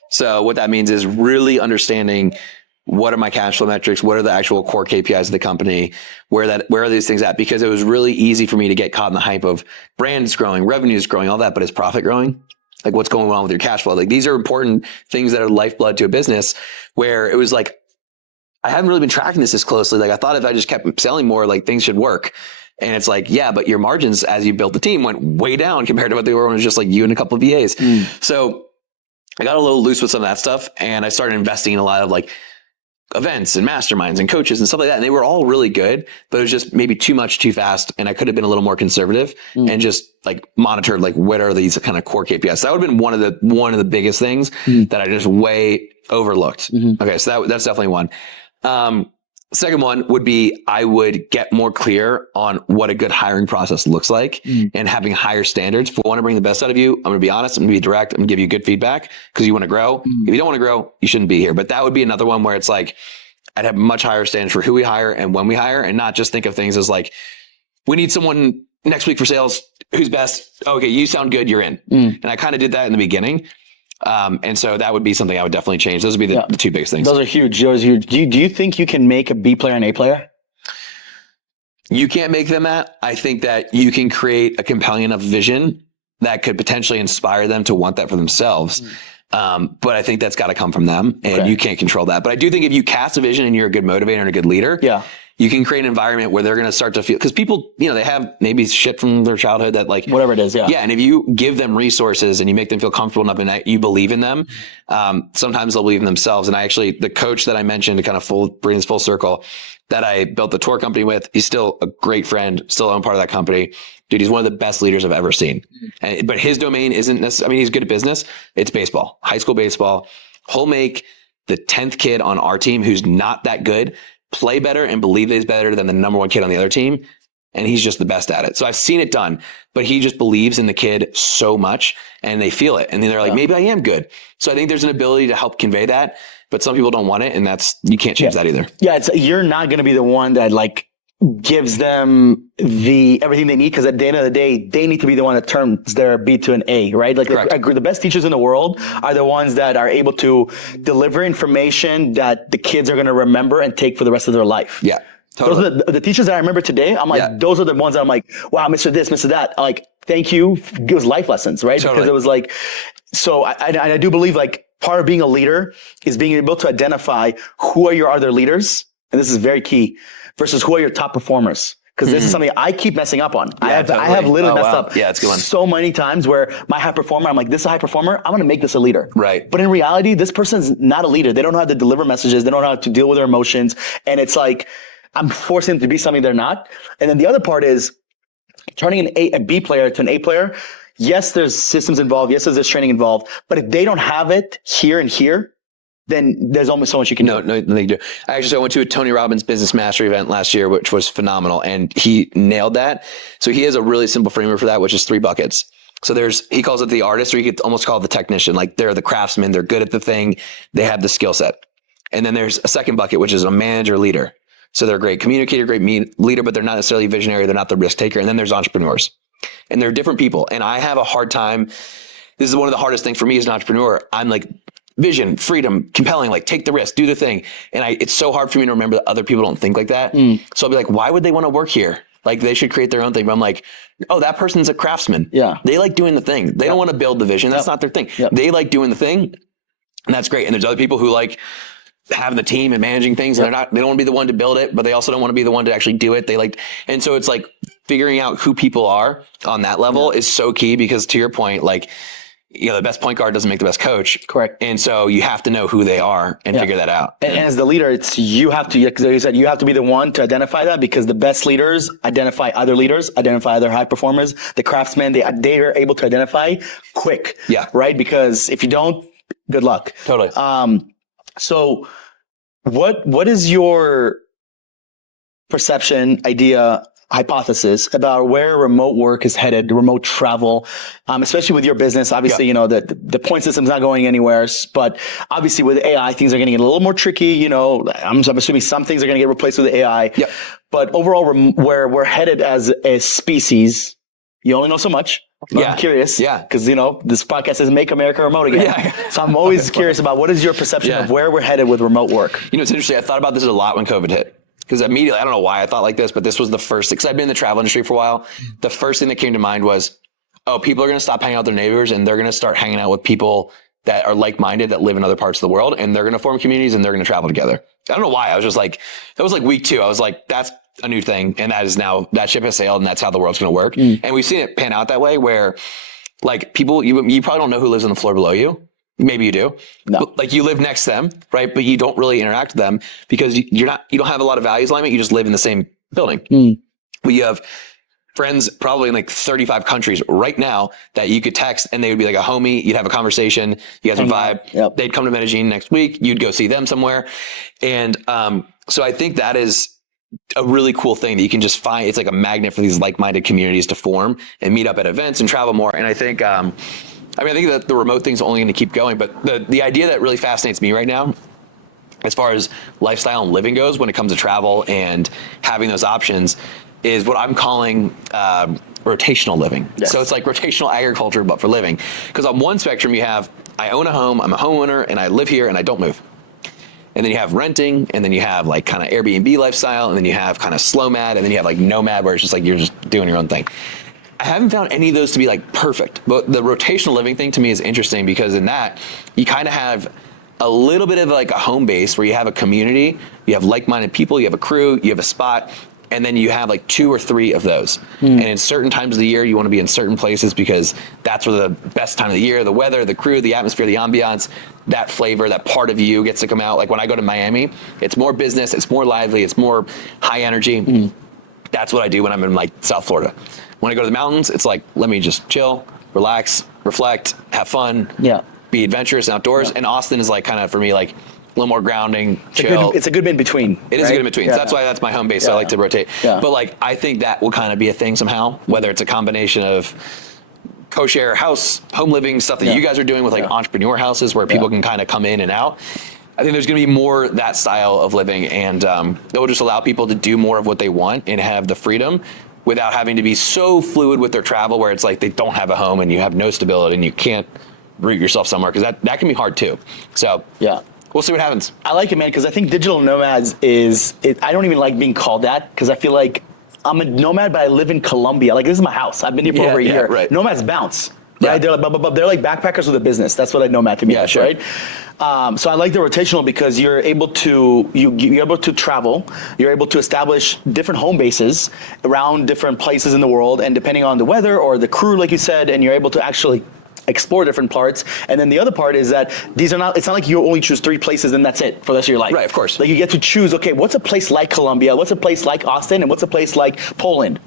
So what that means is really understanding, what are my cash flow metrics? What are the actual core KPIs of the company? Where are these things at? Because it was really easy for me to get caught in the hype of brand's growing, revenue's growing, all that, but is profit growing? Like, what's going on with your cash flow? Like, these are important things that are lifeblood to a business, where it was like, I haven't really been tracking this as closely. Like, I thought if I just kept selling more, like, things should work. And it's like, yeah, but your margins as you built the team went way down compared to what they were when it was just like you and a couple of VAs. So I got a little loose with some of that stuff, and I started investing in a lot of like events and masterminds and coaches and stuff like that. And they were all really good, but it was just maybe too much too fast. And I could have been a little more conservative and just like monitored, like, what are these kind of core KPIs? That would have been one of the biggest things that I just way overlooked. Okay. So that's definitely one. Second one would be, I would get more clear on what a good hiring process looks like and having higher standards. If I want to bring the best out of you, I'm going to be honest, I'm going to be direct, I'm going to give you good feedback because you want to grow. If you don't want to grow, you shouldn't be here. But that would be another one where it's like, I'd have much higher standards for who we hire and when we hire, and not just think of things as like, we need someone next week for sales. Who's best? Okay, you sound good, you're in. And I kind of did that in the beginning. And so that would be something I would definitely change. Those would be the two biggest things. Those are huge. Those are huge. Do you think you can make a B player an A player? You can't make them that. I think that you can create a compelling enough vision that could potentially inspire them to want that for themselves. But I think that's got to come from them, and you can't control that. But I do think if you cast a vision and you're a good motivator and a good leader, you can create an environment where they're going to start to feel, because people, they have maybe shit from their childhood that like, whatever it is. Yeah. And if you give them resources and you make them feel comfortable enough and that you believe in them, sometimes they'll believe in themselves. And I actually, the coach that I mentioned to kind of bring this full circle, that I built the tour company with, he's still a great friend, still own part of that company. Dude, he's one of the best leaders I've ever seen. But his domain isn't necessarily, he's good at business. It's baseball, high school baseball. He'll make the 10th kid on our team who's not that good play better and believe that he's better than the number one kid on the other team. And he's just the best at it. So I've seen it done, but he just believes in the kid so much and they feel it. And then they're like, maybe I am good. So I think there's an ability to help convey that, but some people don't want it. And you can't change that either. Yeah. You're not going to be the one that like gives them everything they need, because at the end of the day, they need to be the one that turns their B to an A, right? Like the best teachers in the world are the ones that are able to deliver information that the kids are going to remember and take for the rest of their life. Yeah. Totally. Those are the teachers that I remember today. I'm like, those are the ones that I'm like, wow, Mr. This, Mr. That. Like, thank you. It was life lessons, right? Totally. Because it was like, so I do believe like part of being a leader is being able to identify who are your other leaders. And this is very key, versus who are your top performers. Because this is something I keep messing up on. I have literally messed up it's a good one. So many times where my high performer, I'm like, this is a high performer, I'm going to make this a leader. Right. But in reality, this person's not a leader. They don't know how to deliver messages. They don't know how to deal with their emotions. And it's like, I'm forcing them to be something they're not. And then the other part is turning a B player to an A player. Yes, there's systems involved. Yes, there's training involved. But if they don't have it here and here, then there's almost so much you can do. No, they do. I went to a Tony Robbins Business Mastery event last year, which was phenomenal. And he nailed that. So he has a really simple framework for that, which is 3 buckets. So he calls it the artist, or you could almost call it the technician. Like they're the craftsman. They're good at the thing. They have the skill set. And then there's a second bucket, which is a manager leader. So they're a great communicator, great leader, but they're not necessarily visionary. They're not the risk taker. And then there's entrepreneurs, and they're different people. And I have a hard time. This is one of the hardest things for me as an entrepreneur. I'm like, vision, freedom, compelling, like take the risk, do the thing. And it's so hard for me to remember that other people don't think like that. So I'll be like, why would they want to work here? Like they should create their own thing. But I'm like, oh, that person's a craftsman. Yeah. They like doing the thing. They don't want to build the vision. That's not their thing. They like doing the thing. And that's great. And there's other people who like having the team and managing things. And they don't want to be the one to build it, but they also don't want to be the one to actually do it. And so it's like figuring out who people are on that level is so key, because to your point, like, the best point guard doesn't make the best coach. Correct. And so you have to know who they are and figure that out. And as the leader, you have to, because you said, you have to be the one to identify that, because the best leaders identify other leaders, identify other high performers, the craftsmen, they are able to identify quick. Yeah. Right? Because if you don't, good luck. Totally. So what is your perception, idea, hypothesis about where remote work is headed, remote travel, especially with your business? Obviously, the point system's not going anywhere, but obviously with AI, things are getting a little more tricky. I'm assuming some things are going to get replaced with AI. Yep. But overall, where we're headed as a species, you only know so much. I'm curious. Yeah. Because, this podcast says Make America Remote Again. Yeah. So I'm always curious about what is your perception of where we're headed with remote work? It's interesting. I thought about this a lot when COVID hit. Because immediately, I don't know why I thought like this, but this was the first, because I've been in the travel industry for a while. The first thing that came to mind was, people are going to stop hanging out with their neighbors, and they're going to start hanging out with people that are like-minded, that live in other parts of the world, and they're going to form communities, and they're going to travel together. I don't know why. I was just like, that was like week 2. I was like, that's a new thing. And that ship has sailed, and that's how the world's going to work. And we've seen it pan out that way, where like people, you probably don't know who lives on the floor below you. Maybe you do. No. But, like you live next to them, right? But you don't really interact with them because you don't have a lot of values alignment. You just live in the same building. But you have friends probably in like 35 countries right now that you could text and they would be like a homie. You'd have a conversation. You guys would vibe. Yep. They'd come to Medellin next week. You'd go see them somewhere. And so I think that is a really cool thing that you can just find. It's like a magnet for these like-minded communities to form and meet up at events and travel more. And I think, I think that the remote thing's only going to keep going. But the idea that really fascinates me right now, as far as lifestyle and living goes, when it comes to travel and having those options, is what I'm calling rotational living. Yes. So it's like rotational agriculture, but for living. Because on one spectrum, you have, I own a home, I'm a homeowner, and I live here and I don't move. And then you have renting, and then you have like kind of Airbnb lifestyle, and then you have kind of slow mad, and then you have like nomad, where it's just like you're just doing your own thing. I haven't found any of those to be like perfect, but the rotational living thing to me is interesting because in that you kind of have a little bit of like a home base where you have a community, you have like-minded people, you have a crew, you have a spot, and then you have like 2 or 3 of those. And in certain times of the year, you want to be in certain places because that's where the best time of the year, the weather, the crew, the atmosphere, the ambiance, that flavor, that part of you gets to come out. Like when I go to Miami, it's more business, it's more lively, it's more high energy. That's what I do when I'm in like South Florida. When I go to the mountains, it's like, let me just chill, relax, reflect, have fun, be adventurous and outdoors. And Austin is like kind of for me, like a little more grounding, chill. It's a good in between. It is a good in between. So that's why that's my home base. So I like to rotate. But like, I think that will kind of be a thing somehow, whether it's a combination of co-share house, home living stuff that you guys are doing with like entrepreneur houses where people can kind of come in and out. I think there's going to be more that style of living, and it will just allow people to do more of what they want and have the freedom without having to be so fluid with their travel where it's like they don't have a home and you have no stability and you can't root yourself somewhere, because that can be hard too. So we'll see what happens. I like it, man, because I think digital nomads I don't even like being called that, because I feel like I'm a nomad, but I live in Colombia. Like, this is my house. I've been here for over a year. Right. Nomads bounce. Right? They're like backpackers with a business. That's what a nomad to me is, right? So I like the rotational because you're able to travel. You're able to establish different home bases around different places in the world, and depending on the weather or the crew, like you said, and you're able to actually explore different parts. And then the other part is that it's not like you only choose 3 places and that's it for the rest of your life. Right, of course. Like, you get to choose, okay, what's a place like Colombia? What's a place like Austin? And what's a place like Poland?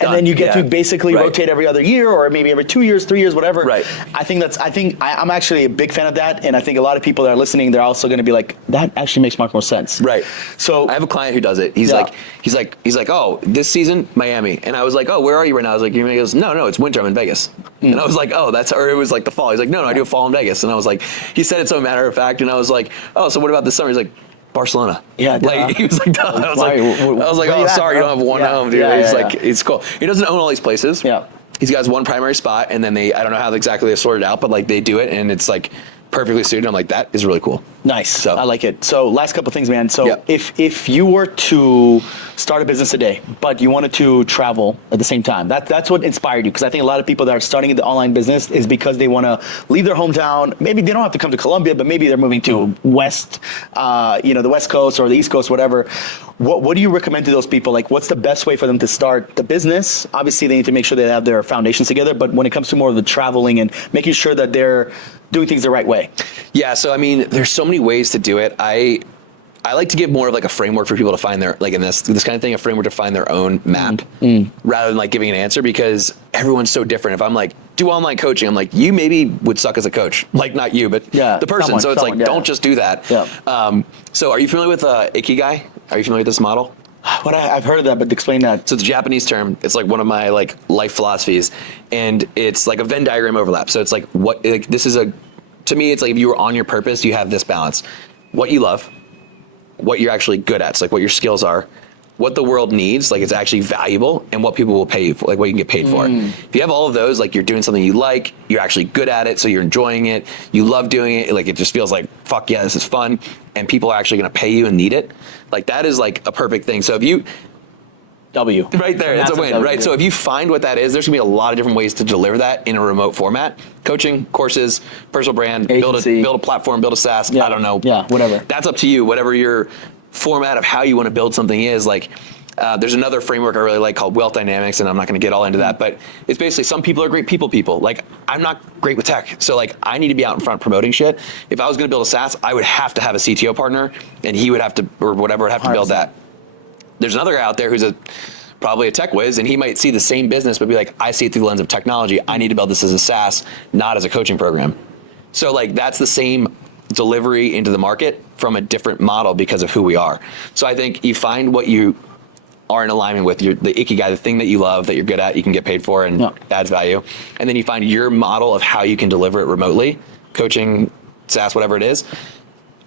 And then you get to basically rotate every other year, or maybe every 2 years, 3 years, whatever. Right. I'm actually a big fan of that, and I think a lot of people that are listening, they're also going to be like, that actually makes much more sense. Right. So I have a client who does it. He's like, oh, this season Miami, and I was like, oh, where are you right now? I was like, he goes, no, it's winter. I'm in Vegas. And I was like, oh, or it was like the fall. He's like, no, I do a fall in Vegas, and I was like, he said it so matter of fact, and I was like, oh, so what about this summer? He's like, Barcelona. Yeah. Like, he was like, duh. I was like, oh, sorry, you don't have one home, dude. He's like, it's cool. He doesn't own all these places. Yeah. He's got his one primary spot, and then I don't know how exactly they sort it out, but like they do it, and it's like perfectly suited. I'm like, that is really cool. Nice. So I like it. So last couple of things, man. So if you were to start a business today, but you wanted to travel at the same time, that's what inspired you. Because I think a lot of people that are starting the online business is because they want to leave their hometown. Maybe they don't have to come to Colombia, but maybe they're moving to the West Coast or the East Coast, whatever. What do you recommend to those people? Like, what's the best way for them to start the business? Obviously, they need to make sure they have their foundations together. But when it comes to more of the traveling and making sure that they're doing things the right way. Yeah. So, I mean, there's so many ways to do it. I like to give more of like a framework for people to find their, like in this kind of thing, a framework to find their own map rather than like giving an answer, because everyone's so different. If I'm like, do online coaching, I'm like, you maybe would suck as a coach. Like, not you, but the person. Don't just do that. Yeah. So are you familiar with Ikigai? Are you familiar with this model? I've heard of that, but explain that. So it's a Japanese term. It's like one of my like life philosophies, and it's like a Venn diagram overlap. So it's like to me, it's like if you were on your purpose, you have this balance: what you love, what you're actually good at, so like what your skills are, what the world needs, like it's actually valuable, and what people will pay you for, like what you can get paid for. If you have all of those, like you're doing something you like, you're actually good at it, so you're enjoying it, you love doing it, like it just feels like, fuck yeah, this is fun, and people are actually going to pay you and need it. Like that is like a perfect thing. So if you right there, it's a win, right? So if you find what that is, there's gonna be a lot of different ways to deliver that in a remote format. Coaching, courses, personal brand, agency, build a platform, build a SaaS, I don't know. Yeah, whatever. That's up to you, whatever your format of how you want to build something is. Like, There's another framework I really like called wealth dynamics, and I'm not going to get all into that, but it's basically some people are great people. Like, I'm not great with tech, so like I need to be out in front promoting shit. If I was going to build a SaaS, I would have to have a CTO partner, and he would have to, or whatever, would have to build 100%. that. There's another guy out there who's probably a tech whiz, and he might see the same business, but be like, I see it through the lens of technology. I need to build this as a SaaS, not as a coaching program. So like that's the same delivery into the market from a different model because of who we are. So I think you find what you are in alignment with, the ikigai, the thing that you love, that you're good at, you can get paid for and adds value. And then you find your model of how you can deliver it remotely, coaching, SaaS, whatever it is.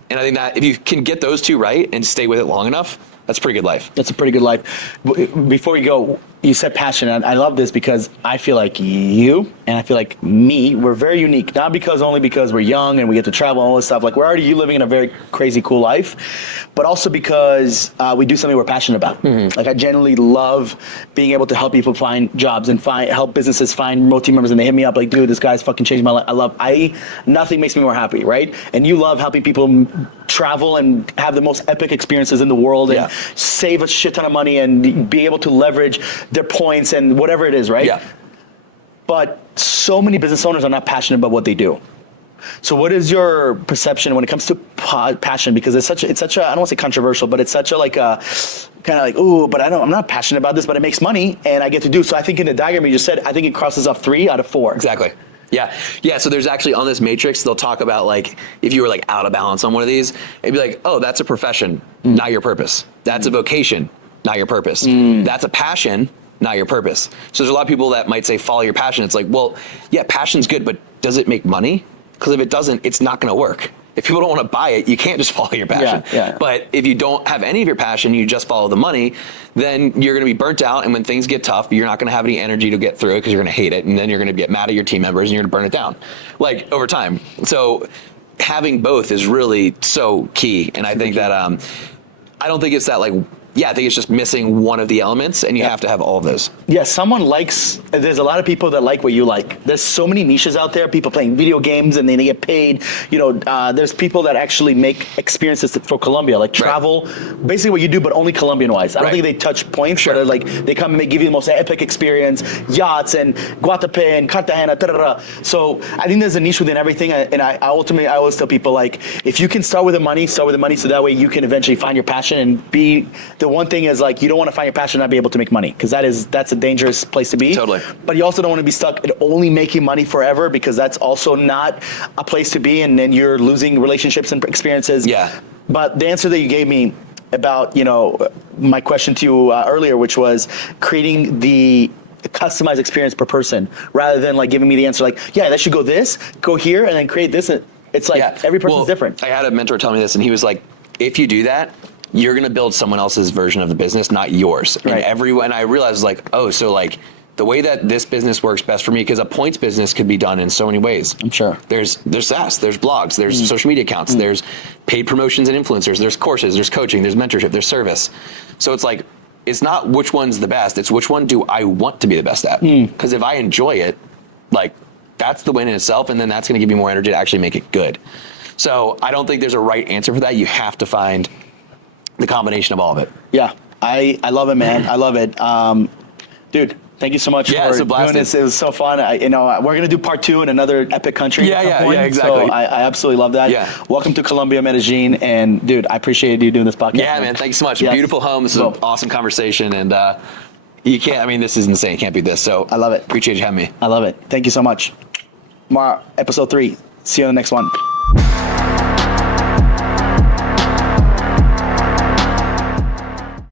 And I think that if you can get those two right and stay with it long enough, that's a pretty good life. That's a pretty good life. Before we go, you said passion. And I love this because I feel like you and I feel like me, we're very unique. Not only because we're young and we get to travel and all this stuff. Like, we're already living in a very crazy, cool life, but also because we do something we're passionate about. Mm-hmm. Like, I genuinely love being able to help people find jobs and help businesses find remote team members. And they hit me up like, dude, this guy's fucking changed my life. Nothing makes me more happy, right? And you love helping people travel and have the most epic experiences in the world and save a shit ton of money and be able to leverage their points and whatever it is, right? Yeah. But so many business owners are not passionate about what they do. So what is your perception when it comes to passion? Because it's such a, I don't want to say controversial, but it's such a like a kind of like, ooh, but I'm not passionate about this, but it makes money and I get to do. So I think in the diagram you just said, I think it crosses off 3 out of 4. Exactly. Yeah. So there's actually on this matrix, they'll talk about like, if you were like out of balance on one of these, it'd be like, oh, that's a profession, not your purpose. That's a vocation, not your purpose. That's a passion, not your purpose. So there's a lot of people that might say, follow your passion. It's like, well, yeah, passion's good, but does it make money? Because if it doesn't, it's not going to work. If people don't want to buy it, you can't just follow your passion. Yeah. But if you don't have any of your passion, you just follow the money, then you're going to be burnt out. And when things get tough, you're not going to have any energy to get through it because you're going to hate it. And then you're going to get mad at your team members and you're going to burn it down, like, over time. So having both is really so key. And I think that I don't think it's that like, I think it's just missing one of the elements and you have to have all of those. Yeah, there's a lot of people that like what you like. There's so many niches out there, people playing video games and they get paid. There's people that actually make experiences for Colombia, like travel, basically what you do, but only Colombian-wise. I don't think they touch points, but like they come and they give you the most epic experience, yachts and Guatape and Cartagena, So I think there's a niche within everything. And I always tell people, like, if you can start with the money so that way you can eventually find your passion and be the one thing is like, you don't want to find your passion and not be able to make money because that's a dangerous place to be. Totally. But you also don't want to be stuck at only making money forever because that's also not a place to be, and then you're losing relationships and experiences. Yeah. But the answer that you gave me about, my question to you earlier, which was creating the customized experience per person rather than like giving me the answer like, yeah, that should go here and then create this. It's like every person's different. I had a mentor tell me this and he was like, if you do that, you're going to build someone else's version of the business, not yours. Right. And I realized like, oh, so like the way that this business works best for me, because a points business could be done in so many ways. I'm sure. There's SaaS, there's blogs, there's social media accounts, there's paid promotions and influencers, there's courses, there's coaching, there's mentorship, there's service. So it's like, it's not which one's the best, it's which one do I want to be the best at? Because if I enjoy it, like that's the win in itself, and then that's going to give me more energy to actually make it good. So I don't think there's a right answer for that. You have to find the combination of all of it. Yeah, I love it, man. I love it. Dude, thank you so much for doing this. It was so fun. We're going to do part 2 in another epic country at some point. Yeah, exactly. So I absolutely love that. Yeah. Welcome to Colombia, Medellin. And dude, I appreciate you doing this podcast. Yeah, man. Thank you so much. Yes. Beautiful home. This is an awesome conversation. And this is insane. You can't beat this. So I love it. Appreciate you having me. I love it. Thank you so much. Episode 3. See you on the next one.